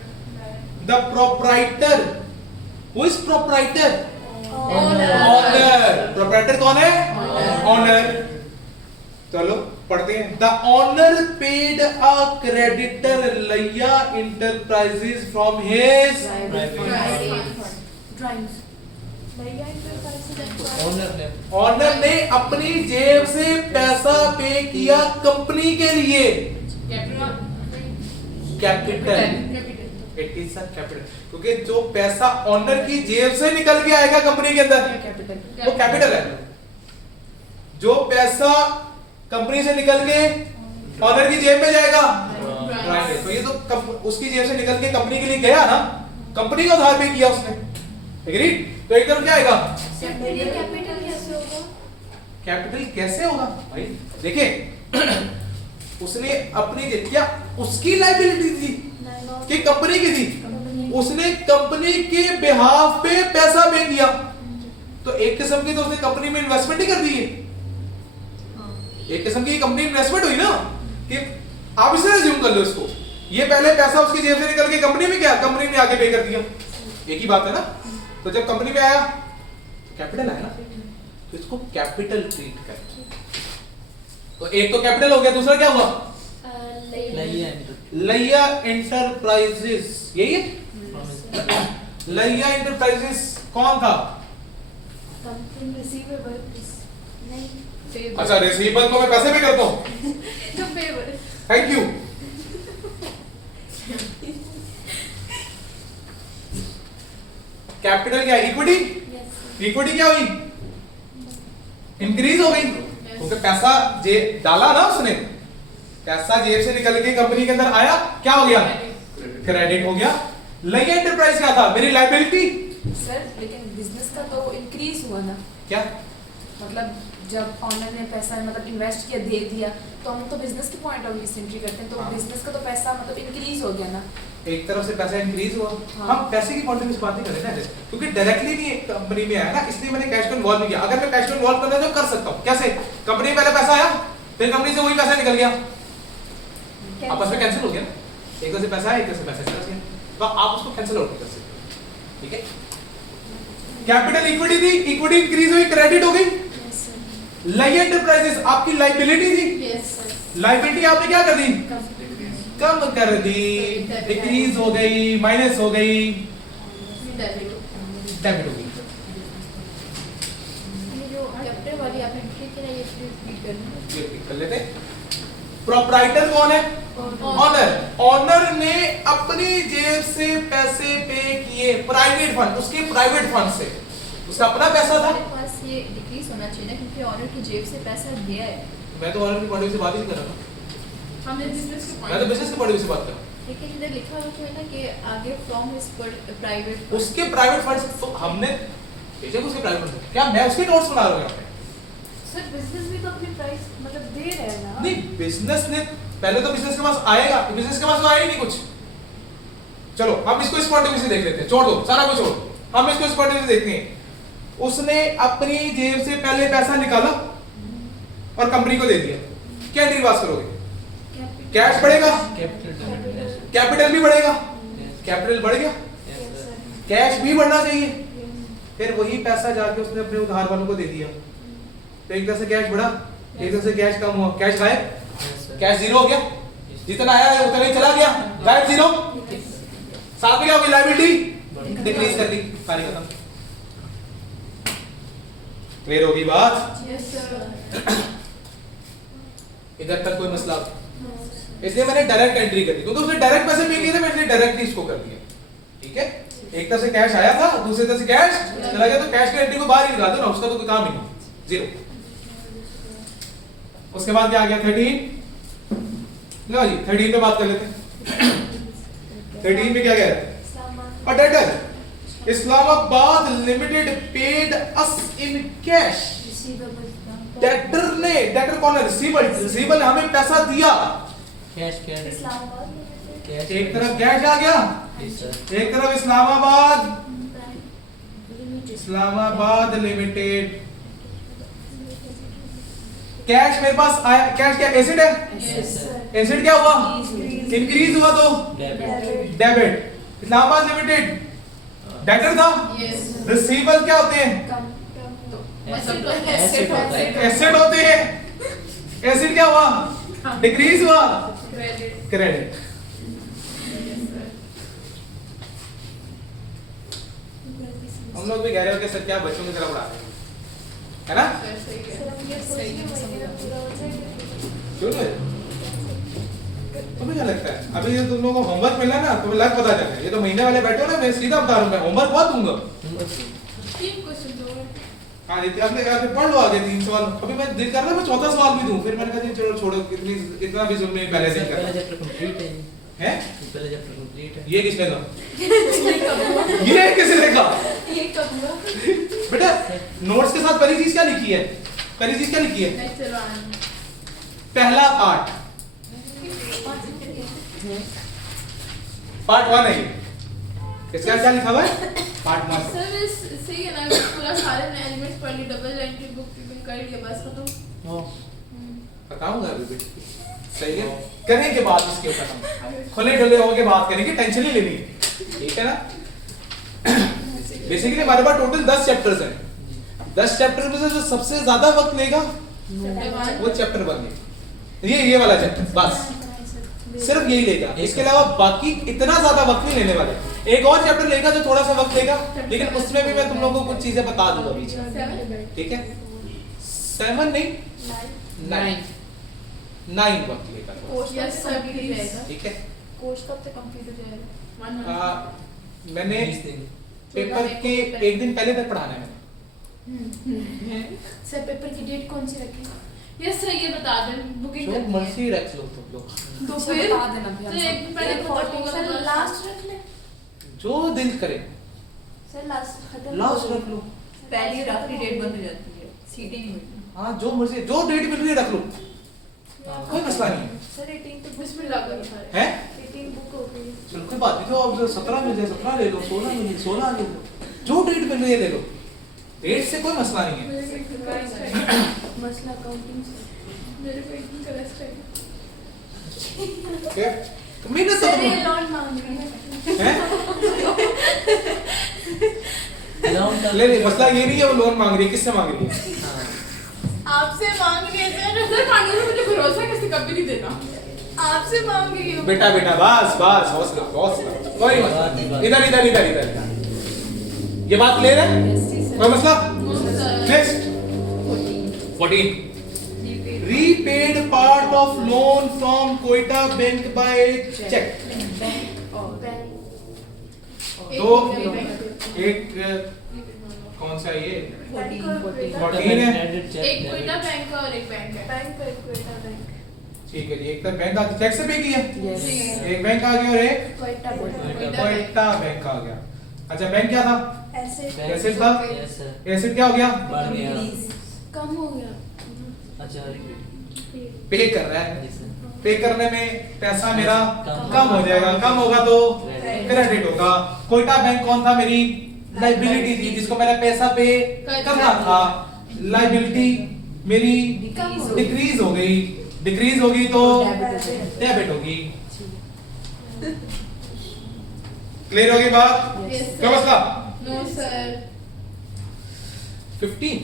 the proprietor. Who is proprietor? Owner, owner. Proprietor कौन है? ऑनर। चलो पढ़ते हैं। The owner paid a creditor Laiya enterprises from his drawings भैया इंटरप्राइज ओनर ने ऑनर ने अपनी जेब से पैसा पे किया कंपनी के लिए। Capital, it is a capital. क्योंकि जो पैसा ऑनर की जेब से निकल के आएगा कंपनी के अंदर वो कैपिटल है। जो पैसा कंपनी से निकल के ऑनर की जेब में जाएगा ड्राइंग है। तो ये तो उसकी जेब से निकल के कंपनी के लिए गया ना, कंपनी का उधार पे किया उसने। एग्रीड? तो एकदम क्या आएगा? कैपिटल कैसे होगा? कैपिटल कैसे होगा भाई? देखिए उसने अपनी क्या उसकी लाइबिलिटी थी कि कंपनी की थी, उसने कंपनी के बिहाफ पे पैसा पे किया, तो एक किस्म की तो उसने कंपनी में इन्वेस्टमेंट ही कर दी है। एक किस्म की कंपनी इन्वेस्टमेंट हुई ना, कि आप इसे अज्यूम कर लो इसको, ये पहले पैसा उसकी जेब से निकल के कंपनी में गया, कंपनी ने आगे पे कर दिया। एक ही बात है ना। तो जब कंपनी में आया कैपिटल है ना, तो इसको कैपिटल ट्रीट करें। तो एक तो कैपिटल हो गया, दूसरा क्या हुआ? लैया एंटरप्राइजेस, यही है। लैया एंटरप्राइजेस कौन था? अच्छा, रिसीवेबल को मैं पैसे पे करता हूँ। Thank you. कैपिटल क्या है? इक्विटी। इक्विटी क्या हुई? इंक्रीज हो गई, क्योंकि पैसा जेब डाला ना उसने, पैसा जेब से निकल के कंपनी के अंदर आया, क्या हो गया? क्रेडिट हो गया। लैया एंटरप्राइज क्या था? मेरी लायबिलिटी। सर लेकिन बिजनेस का तो इंक्रीज हुआ ना, क्या मतलब जब ऑनर ने पैसा मतलब इन्वेस्ट किया, दे दिया, तो हम तो बिजनेस के पॉइंट ऑफ व्यू से एंट्री करते हैं, तो हाँ। बिजनेस का तो पैसा मतलब इंक्रीज हो गया ना। एक तरफ से पैसा इंक्रीज हुआ। हाँ। हम पैसे की पॉइंट ऑफ व्यू से बात नहीं कर रहे ना, क्योंकि डायरेक्टली नहीं कंपनी में आया ना, इसलिए मैंने कैश को इन्वॉल्व नहीं किया। अगर मैं कैश को इन्वॉल्व करना तो कर सकता हूँ। कैसे? कंपनी में पहले पैसा आया, फिर कंपनी से वही पैसा निकल गया, आपस में कैंसिल हो गया। एक तरफ से पैसा आया, एक तरफ से पैसा निकल गया, तो आप उसको कैंसिल आउट नहीं कर सकते। ठीक है। कैपिटल इक्विटी थी, इक्विटी इंक्रीज हुई, क्रेडिट हो गई। लैया एंटरप्राइजेस आपकी लायबिलिटी थी, लायबिलिटी आपने क्या कर दी? कम कर दी, डिक्रीज हो गई, माइनस हो गई, डेबिट हो गई। ये जो कैपिटल वाली आपने एंट्री की ना, ये रिपीट करना। ये repeat कर लेते। प्रोप्राइटर कौन है? ऑनर। ऑनर ने अपनी जेब से पैसे पे किए, प्राइवेट फंड, उसके प्राइवेट फंड से, उसका अपना पैसा था। हमारे पास ये डिक्रीज होना चाहिए ना, क्योंकि ऑनर की जेब से पैसा गया है। मैं तो ऑनर की पॉइंट ऑफ व्यू से बात ही नहीं कर रहा था, हमने बिजनेस के मैं तो बिजनेस के पॉइंट ऑफ व्यू से बात कर रहा हूँ। लेकिन इधर लिखा हुआ तो है ना कि आगे फ्रॉम हिज प्राइवेट उसके प्राइवेट फंड, तो हमने बेशक उसके प्राइवेट फंड, क्या मैं उसके नोट्स बना रहा हूँ यहाँ पे? सर बिजनेस भी तो अपनी प्राइस मतलब दे रहे हैं ना। नहीं, बिजनेस ने पहले तो बिजनेस के पास आएगा, बिजनेस के पास तो आया ही नहीं कुछ। चलो हम इसको इस पॉइंट ऑफ व्यू से देख लेते हैं, छोड़ दो सारा कुछ, छोड़, हम इसको इस पॉइंट ऑफ व्यू से देखते हैं। उसने अपनी जेब से पहले पैसा निकाला और कंपनी को दे दिया, क्या एंट्री पास करोगे? कैश बढ़ेगा, कैपिटल भी बढ़ेगा, कैपिटल बढ़ गया, कैश भी बढ़ना चाहिए। फिर वही पैसा जाके उसने अपने उधार वालों को दे दिया, तो एक तरह से कैश बढ़ा, एक तरह से कैश कम हुआ, कैश गायब, कैश जीरो हो गया, जितना आया है उतना ही चला गया, गायब जीरो। साथ में क्या होगी? लायबिलिटी डिक्रीज कर दी, सारी खत्म। क्लियर होगी बात? इधर तक कोई मसला? इसलिए मैंने डायरेक्ट एंट्री कर दी, क्योंकि उसने डायरेक्ट पैसे पे किए थे, मैंने डायरेक्टली इसको कर दिया। ठीक है, एक तरफ से कैश आया था, दूसरी तरफ से कैश चला गया, तो कैश की एंट्री को बाहर ही निकाल दो ना, उसका तो कोई काम ही नहीं, जीरो। उसके बाद क्या आ गया? 13। लो जी 13 पे बात कर लेते हैं। 13 में क्या कह रहा है? A debtor Islamabad limited paid us in cash. Debtor ने, डेटर कौन है? रिसीवर। रिसीवर ने हमें पैसा दिया, कैश क्या है? कैश एक तरफ कैश आ गया, एक तरफ इस्लामाबाद लिमिटेड। कैश मेरे पास आया, कैश क्या एसेट है? एसेट क्या हुआ? इंक्रीज हुआ, तो डेबिट। इस्लामाबाद लिमिटेड डेटर था, रिसीवेबल क्या होते हैं? एसेट होते हैं। एसेट क्या हुआ? डिक्रीज हुआ, क्रेडिट। हम लोग भी कह रहे हो कि सर क्या बच्चों की तरह पढ़ा रहे हैं, है ना? क्यों नहीं? तुम्हें क्या लगता है? अभी ये तुम लोगों को होमवर्क मिला ना, तुम्हें लग पता चलेगा। ये तो महीने वाले बैठे हो ना, मैं सीधा बता रहा हूँ, मैं होमवर्क बहुत दूंगा। 3 क्वेश्चन दो। हाँ, अपने पढ़ लो आगे 3 सवाल। अभी मैं दिल कर रहा मैं चौथा सवाल भी दूं, फिर मैंने कहा चलो छोड़ो, इतना भी जुल्म नहीं पहले से कर पहला चैप्टर कंप्लीट है, है। पहला चैप्टर कंप्लीट है। ये किसने कहा? ये किसने कहा? ये कब हुआ? बेटा नोट्स के साथ पहली चीज क्या लिखी है? पहली चीज क्या लिखी है? लेक्चर 1 पहला पार्ट, पार्ट 1 है ये। इसका क्या लिखा हुआ है? पार्ट 1। सर इस सही है ना, पूरा सारे एलिमेंट्स पढ़ ली, डबल एंट्री बुक कीपिंग कर लिया, बस खत्म। ओ बताऊंगा अभी भी, सही है, करेंगे बात इसके ऊपर, हम खुले डुले होके बात करेंगे, टेंशन नहीं लेनी, ठीक है ना? बेसिकली हमारे पास टोटल 10 चैप्टर्स हैं, 10 चैप्टर में से जो सबसे ज्यादा वक्त लेगा वो चैप्टर 1 है, ये वाला चैप्टर बस सिर्फ यही लेगा, इसके अलावा बाकी इतना ज्यादा वक्त नहीं लेने वाले। एक और चैप्टर लेगा जो थोड़ा सा वक्त लेगा, लेकिन उसमें भी मैं तुम लोगों को कुछ चीजें बता दूंगा बीच में, ठीक है? 7 नहीं 9 वक्त लेगा, यस सर प्लीज। ठीक है? कोर्स कब तक कंप्लीट हो जाएगा? मैंने These things. पेपर के एक दिन पहले तक पढ़ाना है सर पेपर की डेट कौन सी रखी? यस सर ये बता दें बुकिंग जो करनी है। मर्जी रख लो तुम लोग, तो सर फिर बता देना भैया। तो एक दिन पहले पता होगा सर तो लास्ट रख ले। जो दिल करे सर लास्ट खत्म लास्ट रख लो। पहली और आखिरी डेट बंद हो जाती है, सीटें नहीं मिलती। हाँ जो मर्जी, जो डेट मिल रही है रख लो, कोई मसला नहीं है। सर 18 तो बिस्मिल्लाह करो सारे। हैं? 18 बुक हो गई। चलो कोई बात नहीं, जो अब 17 मिल जाए 17 ले लो, 16 मिल जाए 16 ले लो, जो डेट मिल रही है ले लो, डेट से कोई मसला नहीं है। मसला काउंटिंग से। मेरे को एकदम कलेस्ट्रॉल है। ओके, तो मेहनत सर ये तो लोन मांग रही है। हैं? Long term. ले मसला ये नहीं है वो लोन मांग रही है, किससे मांग रही है? हाँ. आपसे मांग रही है सर। सर पानी में मुझे भरोसा है किसी कभी नहीं देना। आपसे मांग रही हूँ। बेटा बस हौसला हौसला, कोई मसला नहीं। इधर ये बात क्लियर है? कोई मसला? Next 14 repaid part of loan from Quetta Bank by check। दो एक कौन सा ये 14 है, Credit check, एक debit. कोयटा बैंक है और एक बैंक है। ठीक है जी। एक तो बैंक आ चेक से पे किया, Yes. एक बैंक आ गया और एक क्वेटा क्वेटा बैंक आ गया। अच्छा बैंक क्या था? ऐसे कैसे था? Yes, sir. एसिड क्या हो गया? बढ़ गया. कम हो गया। अच्छा, repeat. पे कर रहा है, Yes, sir. पे करने में पैसा मेरा कम कम हो जाएगा, कम होगा तो Credit. क्रेडिट होगा। कोयटा बैंक कौन था? मेरी लाइबिलिटी थी जिसको मैंने पैसा पे करना था, लाइबिलिटी मेरी डिक्रीज हो गई, डिक्रीज होगी तो डेबिट होगी। क्लियर होगी बात? Yes, क्या sir. मसला? No sir. 15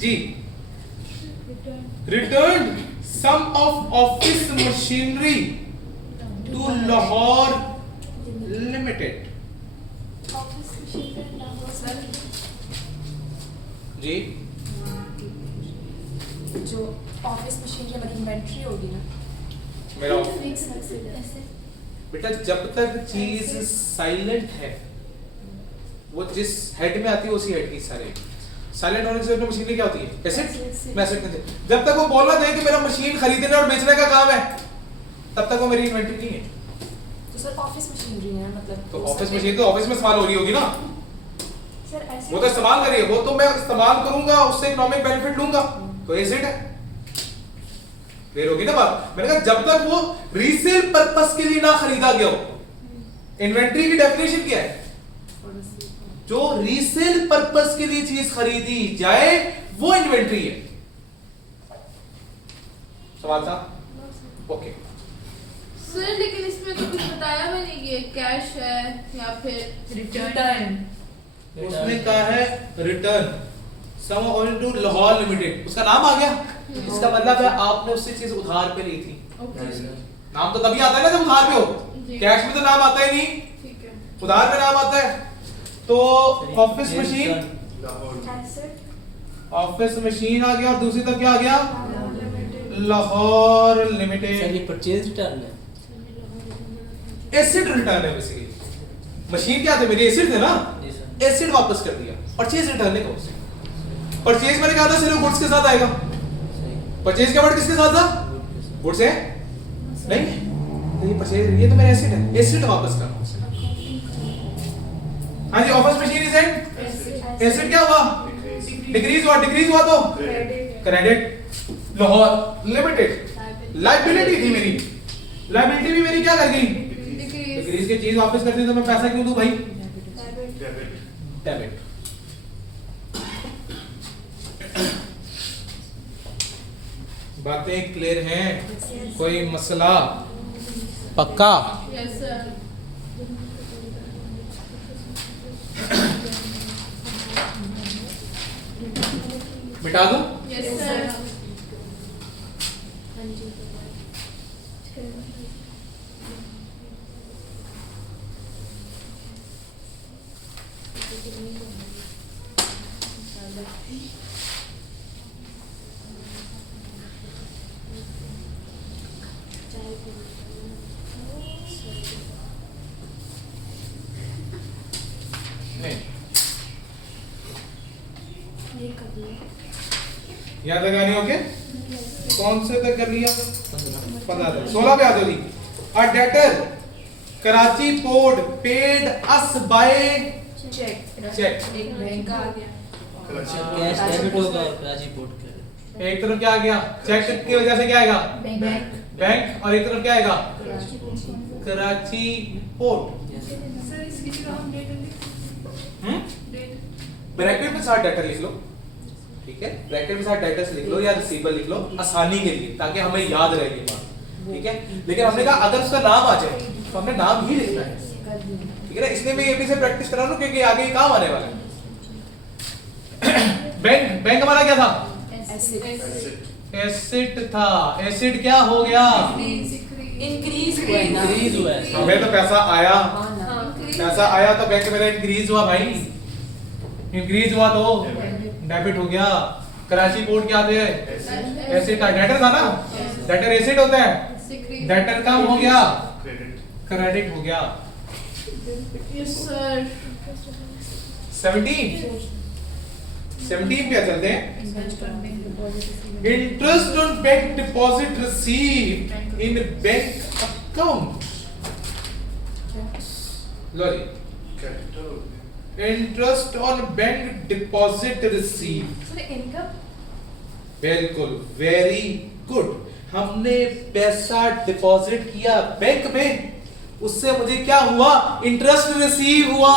जी returned some of office machinery to Lahore Limited। जी जो ऑफिस मशीन की हमारी इन्वेंट्री होगी ना, मेरा बेटा जब तक चीज साइलेंट है, वो जिस हेड में आती है उसी हेड की सारे साइलेंट होने से अपनी मशीन क्या होती है? एसेट। मैं एसेट नहीं, जब तक वो बोलना चाहिए कि मेरा मशीन खरीदने और बेचने का काम है, तब तक वो मेरी इन्वेंटरी नहीं है। तो सर ऑफिस मशीनरी है मतलब। तो ऑफिस मशीन तो ऑफिस में इस्तेमाल हो रही होगी ना, सर ऐसे वो तो इस्तेमाल करिए, वो तो मैं इस्तेमाल करूंगा, उससे इकोनॉमिक बेनिफिट लूंगा, तो एसेट है। क्लियर होगी ना बात? मैंने कहा जब तक वो रीसेल पर्पस के लिए ना खरीदा गया हो। इन्वेंटरी की डेफिनेशन क्या है? जो रीसेल पर्पस के लिए चीज खरीदी जाए वो इन्वेंटरी है। सवाल था? ओके। सर लेकिन इसमें तो कुछ बताया मैंने, ये कैश है या फिर रिटर्न। उसमें कहा है return some to Lahore limited, उसका नाम आ गया, इसका मतलब है आपने उससे चीज उधार पे ली थी। Okay Yes, sir. नाम तो तभी आता है ना जब उधार पे हो, जी। कैश में तो नाम आता ही नहीं, ठीक है। उधार पे नाम आता है। तो office Yes, machine, sir. Asset office machine आ गया और दूसरी तब क्या आ गया? Lahore Sir, limited. ये purchase return है. एसिड रिटर्न है बेसिकली। मशीन क्या थे? मेरी एसिड थे ना, Yes, sir. एसिड वापस कर दिया। परचेज रिटर्न नहीं कहो उसे। परचेज मैंने कहा था सिर्फ गुड्स के साथ आएगा। सही. परचेज का वर्ड किसके साथ था? Good, yes, sir. गुड्स है नहीं, तो ये परचेज, ये तो मेरा एसिड है, एसिड वापस करना उसे। हाँ जी, office machine is and asset क्या हुआ? डिक्रीज हुआ, डिक्रीज हुआ तो क्रेडिट। लाहौर लिमिटेड लाइबिलिटी थी मेरी, लाइबिलिटी भी मेरी क्या कर गई? डिक्रीज की चीज वापस कर दी, तो मैं पैसा क्यों दूं भाई? डेबिट। बातें क्लियर हैं? कोई मसला? पक्का? Yes sir. मिटा दूं? Yes sir. नहीं। याद लगानी होके? कौन से तक कर लिया? 15 तक। 16 पे आ जाओ जी। A debtor Karachi port paid us by cheque cheque. एक बैंक का आ गया कैश डेबिट होगा और कराची पोर्ट क्रेडिट। एक तरफ क्या आ गया? चेक की वजह से क्या आएगा? Bank bank. और एक तरफ क्या आएगा? कराची कराची पोर्ट। सर इसकी जगह हम डेट डेट ब्रैकेट में साथ डेटर लिख लो, ठीक है? ब्रैकेट में साथ डेटर्स लिख लो या रिसीवर लिख लो आसानी के लिए, ताकि हमें याद रहे ये बात, ठीक है? लेकिन हमने कहा अगर उसका नाम आ जाए तो हमने नाम ही लिखना है, ठीक है ना? इसलिए मैं ये भी से प्रैक्टिस करा रहा हूं क्योंकि आगे ये काम आने वाला है। बैंक बैंक हमारा क्या था? एसेट था। एसेट क्या हो गया? इंक्रीज हुआ है ना इंक्रीज हुआ है। हमें तो पैसा आया, हाँ ना पैसा आया तो बैंक मेरा इंक्रीज हुआ भाई, इंक्रीज हुआ तो डेबिट हो गया। कराची पोर्ट क्या थे? एसेट था। डेटर था ना? डेटर एसेट होता है, डेटर कम हो गया, क्रेडिट हो गया। Yes sir. 17 पे चलते हैं। Interest on bank deposit receive in bank account. लो जी, interest on bank deposit receive. Sir income बिल्कुल, वेरी गुड। हमने पैसा डिपॉजिट किया बैंक में, उससे मुझे क्या हुआ? इंटरेस्ट रिसीव हुआ।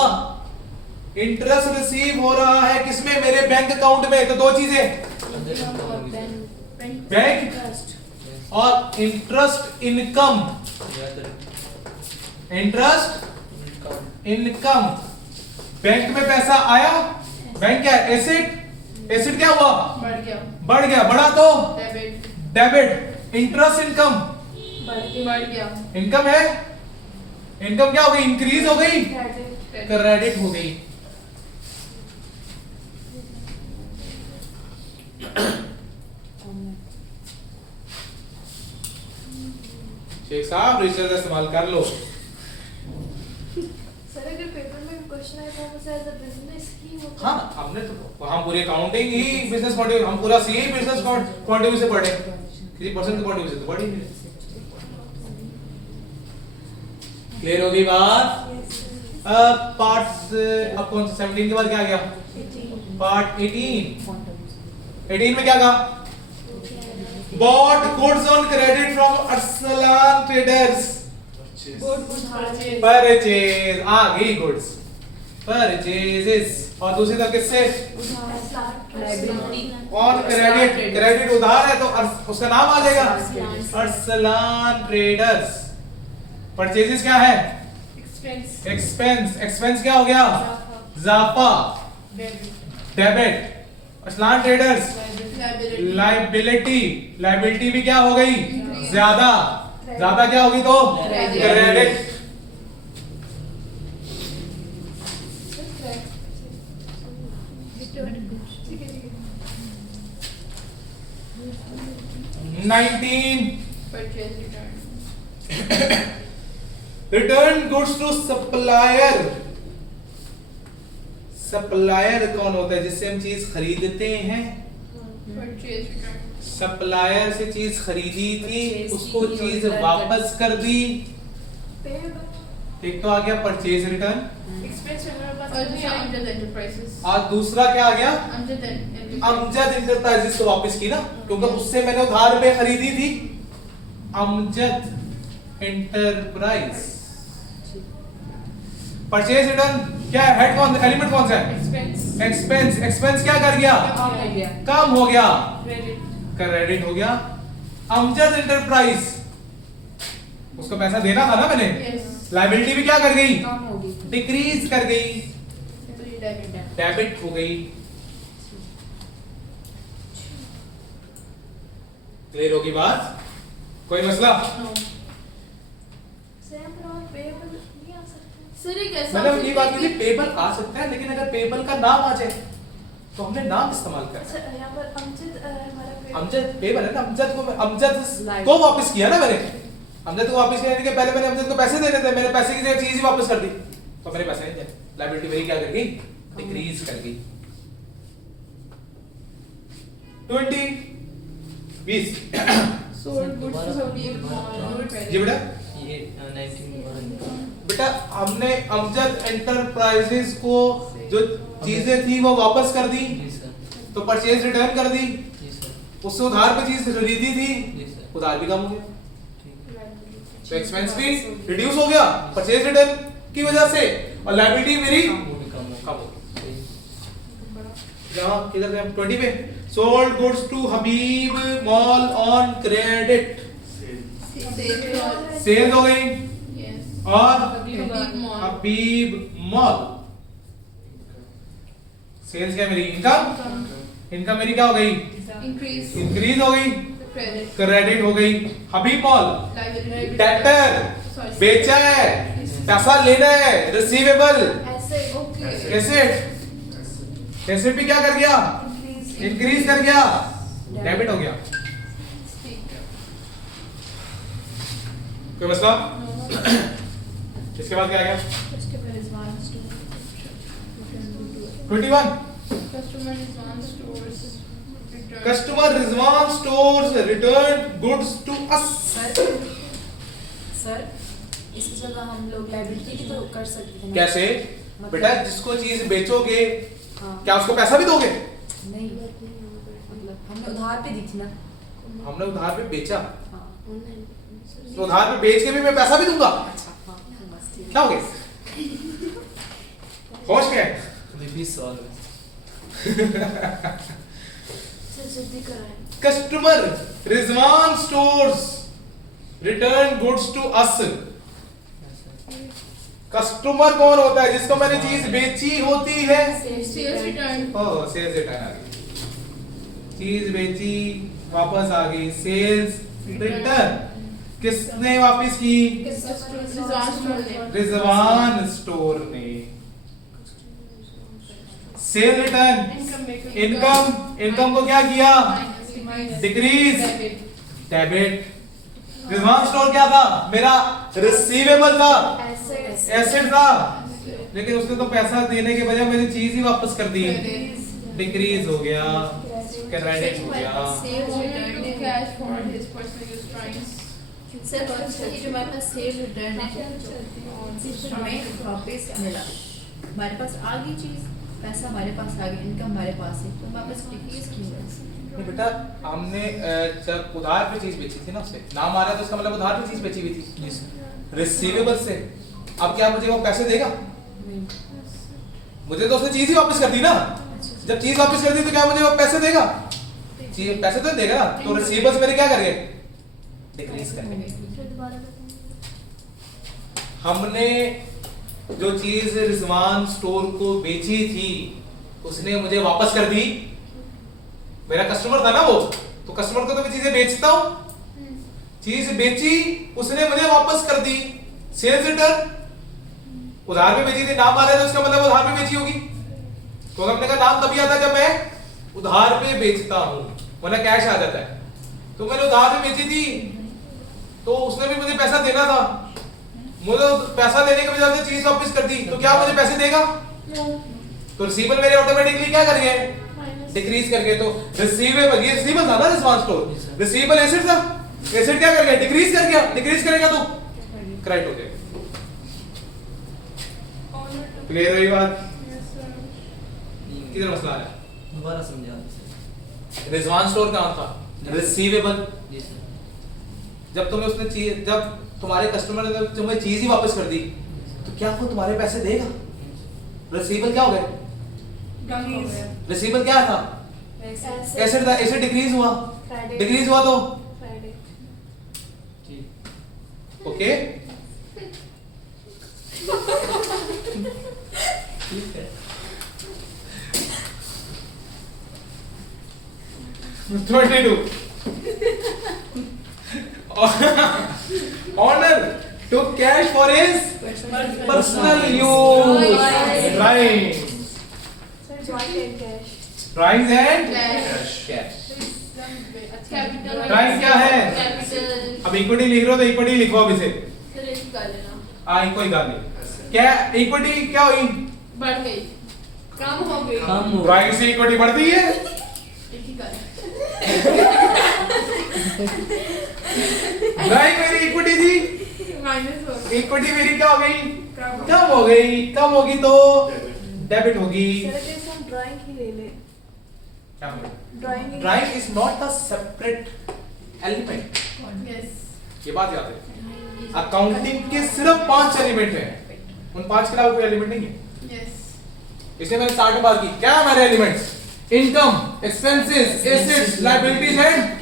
इंटरेस्ट रिसीव हो रहा है किसमें? मेरे बैंक अकाउंट में। तो दो चीजें, बैंक और interest income. Interest income. Bank में पैसा आया, बैंक क्या है? एसेट। एसेट क्या हुआ? बढ़ गया, बढ़ गया। बढ़ा तो डेबिट डेबिट। इंटरेस्ट इनकम, बढ़ गया, इनकम है, इनकम क्या हो गई? इंक्रीज हो गई, क्रेडिट हो गई। शेख साहब रजिस्टर का इस्तेमाल कर लो। सर अगर पेपर में क्वेश्चन आया तो मुझे एज अ बिजनेस ही होता हाँ, हमने तो हम पूरी accounting he business point of, हम पूरा CA business point of view से पढ़े, किसी पर्सन के पॉइंट ऑफ व्यू से तो पढ़ी नहीं। क्लियर होगी बात? अब पार्ट्स, अब कौन सा 17 के बाद क्या आ गया? पार्ट 18 में क्या कहा? Bought goods on credit from Arsalan traders. Purchase आ गई, गुड्स परचेजेस। और दूसरी तरफ किससे? On credit. क्रेडिट उधार है तो उसका नाम आ जाएगा अरसलान ट्रेडर्स। परचेजेस क्या है? Expense, expense. एक्सपेंस क्या हो गया? जाफा। Debit. Arsalan traders liability. Liability भी क्या हो गई? ज्यादा। ज्यादा क्या होगी तो? क्रेडिट। ठीक है 19 purchase return, return goods to supplier. Supplier कौन होता है? जिससे हम चीज खरीदते हैं। परचेज रिटर्न, सप्लायर से चीज खरीदी थी, उसको चीज वापस कर दी। एक तो आ गया परचेज रिटर्न, एक्सपेंस और दूसरा अमजद एंटरप्राइजेस। और दूसरा क्या आ गया? अमजद अमजद इंटरप्राइजेस को वापस की ना, क्योंकि उससे मैंने उधार पे खरीदी थी। अमजद इंटरप्राइज। परचेज रिटर्न क्या है? हेड कौन, एलिमेंट कौन सा है? Expense, expense. एक्सपेंस क्या कर गया? कम हो गया कम हो गया, क्रेडिट, क्रेडिट हो गया। अमजद एंटरप्राइज, उसको पैसा देना था ना मैंने, यस लायबिलिटी भी क्या कर गई, कम होगी। डिक्रीज कर गई, तो ये डेबिट है डेबिट हो गई। क्लियर होगी बात, कोई मसला? नो सर आप पेबल नहीं आ सकते सर, ये कैसा मतलब ये बात की पेबल आ सकता है, लेकिन अगर पेबल का नाम आ जाए तो हमने नाम इस्तेमाल करना है। सर यहाँ पर अमजद हमारा अमजद पेबल है ना, अमजद को वापस किया ना मैंने, अमजद को वापस करने के पहले मैंने अमजद को पैसे देने थे, मैंने पैसे की जगह चीज ही वापस कर दी, तो मेरे पैसे नहीं थे, लायबिलिटी मेरी क्या कर गई, डिक्रीज कर गई। 20 20 sold goods to Habib mall जी बेटा, ये 19 बेटा हमने अमजद एंटरप्राइजेस को जो चीजें थी वो वापस कर दी, जी सर, तो परचेज रिटर्न कर दी, जी सर, उससे उधार पे चीज खरीदी थी, जी सर, उधार भी कम हो गया, ठीक है, तो एक्सपेंस भी रिड्यूस हो गया परचेज रिटर्न की वजह से, और लायबिलिटी मेरी वो भी कम है, कम हो गई। ठीक। जहाँ किधर गए हम 20 पे, sold goods to Habib Mall on credit, sale हो गई, यस और Habib Mall Habib Mall, sales क्या मेरी, इनकम, इनकम मेरी क्या हो गई, इंक्रीज इंक्रीज हो गई, क्रेडिट क्रेडिट हो गई। हबीब मॉल लाइबिलिटी डेटर बेचा है, पैसा लेना है, रिसीवेबल, ऐसे ओके एसेट, एसेट भी क्या कर गया, इंक्रीज कर गया, डेबिट हो गया। ठीक है कोई मसला? इसके बाद क्या आ गया, customer Rizwan store 21 customer response stores return customer Rizwan stores return goods to us. Sir इसकी जगह हम लोग लाइबिलिटी की तो कर सकते हैं। कैसे मतलब- बेटा, जिसको चीज बेचोगे हाँ। क्या उसको पैसा भी दोगे, नहीं मतलब हमने उधार पे दी थी ना। हमने उधार पे बेचा, हाँ। तो उधार पे बेच के भी मैं पैसा भी दूंगा, अच्छा हाँ बस ठीक है। क्या हो गया, होश में है? अभी 20 सवाल है। सर जल्दी कराएं customer Rizwan stores return goods to us. Customer कौन होता है, जिसको मैंने चीज बेची होती है, sales return oh sales return आ गई, चीज बेची वापस आ गई, सेल्स रिटर्न किसने वापस की, रिजवान स्टोर ने रिजवान स्टोर ने। सेल रिटर्न इनकम, इनकम को क्या किया, डिक्रीज, डेबिट। रिजवान स्टोर क्या था, मेरा रिसीवेबल था, एसेट था, लेकिन उसने तो पैसा देने के बजाय मेरी चीज ही वापस कर दी, डिक्रीज हो गया, क्रेडिट हो गया। Cash for his personal use price sir ये जो हमारे पास सेव रिटर्न है हमें वापस मिला, हमारे पास आ गई चीज, पैसा हमारे पास आ गया, इनकम हमारे पास है, तो वापस डिक्रीज क्यों हुआ? तो बेटा हमने जब उधार पे चीज बेची थी ना, उससे नाम आ रहा है तो इसका मतलब उधार पे चीज बेची हुई थी, जी सर, रिसीवेबल से। अब क्या मुझे वो पैसे देगा, नहीं। मुझे तो उसने चीज ही वापस कर दी ना, जब चीज वापस कर दी तो क्या मुझे वो पैसे देगा, चीज पैसे तो नहीं देगा ना, तो रिसीवेबल्स मेरे क्या कर गए, डिक्रीज कर गए। हमने जो चीज रिजवान स्टोर को बेची थी उसने मुझे वापस कर दी, मेरा कस्टमर था ना वो, तो कस्टमर को तो मैं चीजें बेचता हूं, चीज बेची उसने मुझे वापस कर दी, सेल्स रिटर्न। उधार पे बेची थी, नाम आ रहा है तो उसका मतलब उधार पे बेची होगी, तो हमने कहा नाम तभी आता जब मैं उधार पे बेचता हूं, वरना कैश आ जाता है। तो मैंने उधार पे बेची थी तो उसने भी मुझे पैसा देना था, मुझे पैसा देने के बजाय उसने चीज वापस कर दी, तो क्या मुझे पैसे देगा, तो रिसीवेबल मेरे ऑटोमेटिकली क्या कर गए, डिक्रीज कर गए। तो रिसीवेबल, ये रिसीवेबल था ना रिस्पांस स्टोर, रिसीवेबल एसेट था, एसेट क्या कर गया, डिक्रीज कर गया, डिक्रीज करेगा तो क्रेडिट हो जाएगा। क्लियर रही बात, किधर मसला आ रहा है, दोबारा समझा दीजिए। रिजवान स्टोर कहाँ था, रिसीवेबल। जी सर, जब तुम्हें उसने चीज, जब तुम्हारे कस्टमर ने तुम्हें चीज ही वापस कर दी तो क्या वो तुम्हारे पैसे देगा, रिसीवेबल क्या हो गए, रिसीवेबल क्या था, एसेट था, एसेट डिक्रीज हुआ, डिक्रीज हुआ तो ओके ठीक है 22 honor took cash for his personal use rhymes rhymes and cash capital Price क्या है? कैपिटल अब इक्विटी लिख रहे हो तो इक्विटी लिखो अब इसे सर एक ही कर लेना हाँ कोई बात नहीं क्या इक्विटी क्या हुई बढ़ गई कम हो गई कम हो ड्राइंग से इक्विटी बढ़ती है एक ही कर ड्राइंग मेरी इक्विटी थी माइनस हो गई इक्विटी मेरी क्या हो गई कम कम हो गई कम होगी तो डेबिट होगी ड्राइंग ही ले ले क्या होगा drawing drawing is not a separate element yes ये बात याद है अकाउंटिंग के सिर्फ 5 एलिमेंट हैं उन 5 के अलावा कोई एलिमेंट नहीं है यस इसलिए मैंने स्टार्ट में बात की क्या हमारे elements income expenses assets liabilities and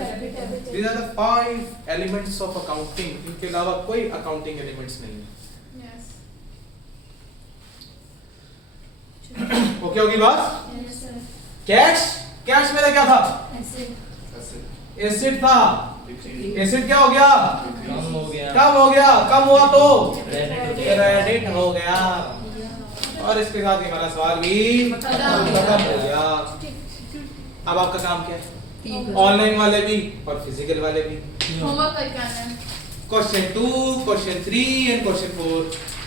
these are the 5 elements of accounting इनके अलावा कोई अकाउंटिंग एलिमेंट्स नहीं है यस ओके होगी बात यस सर कैश कैश मेरा क्या था एसेट था एसेट क्या हो गया कम हो गया कम हो गया कम हुआ तो क्रेडिट क्रेडिट हो गया हो गया और इसके साथ ही हमारा सवाल भी खत्म हो गया अब आपका काम क्या है ऑनलाइन वाले भी और फिजिकल वाले भी होमवर्क करके आना है question 2 question 3 and question 4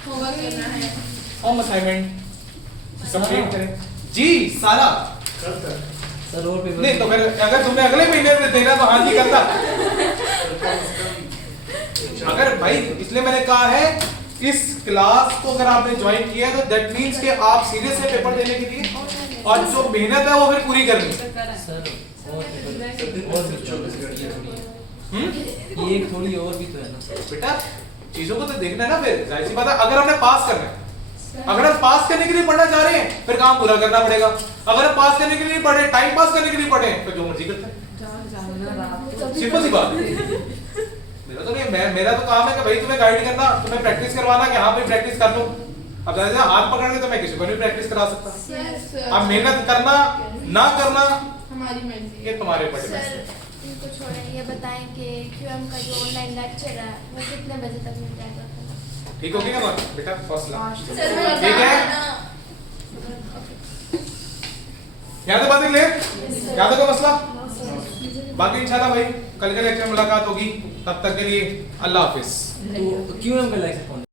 homework करना है होम असाइनमेंट कंप्लीट करें जी सारा सर और पेपर नहीं तो फिर अगर तुमने अगले महीने में देना तो हाँ जी करता अगर भाई इसलिए मैंने कहा है इस क्लास को अगर आपने ज्वाइन किया है तो दैट मींस कि आप सीरियस है पेपर देने के लिए और जो मेहनत है वो फिर पूरी करनी है सर और पेपर और भी हम्म? ये एक थोड़ी और भी तो है ना बेटा चीजों को तो देखना है ना फिर जाहिर सी बात है अगर हमने पास करना है अगर हम पास करने के लिए पढ़ना चाह रहे हैं फिर काम पूरा करना पड़ेगा अगर हम पास करने के लिए पढ़े टाइम पास करने के लिए पढ़े फिर जो मर्जी करते हैं सिंपल सी बात है मेरा तो काम है कि भाई तुम्हें गाइड करना तुम्हें प्रैक्टिस करवाना कि हाँ भाई प्रैक्टिस कर लो अब जैसे हाथ पकड़ के तो मैं किसी को नहीं प्रैक्टिस करा सकता यस अब मेहनत करना ना करना हमारी मर्जी ये तुम्हारे ऊपर डिपेंड सर है इनको छोड़ें ये बताएं कि क्यूएम का जो ऑनलाइन लेक्चर है वो कितने बजे तक मिल जाएगा ठीक हो गया ना बेटा फौसला सर ठीक है याद है बात क्लियर याद है कोई मसला बाकी इंशाल्लाह भाई कल के लेक्चर में मुलाकात होगी तब तक के लिए अल्लाह हाफिज तो क्यों हम का लेक्चर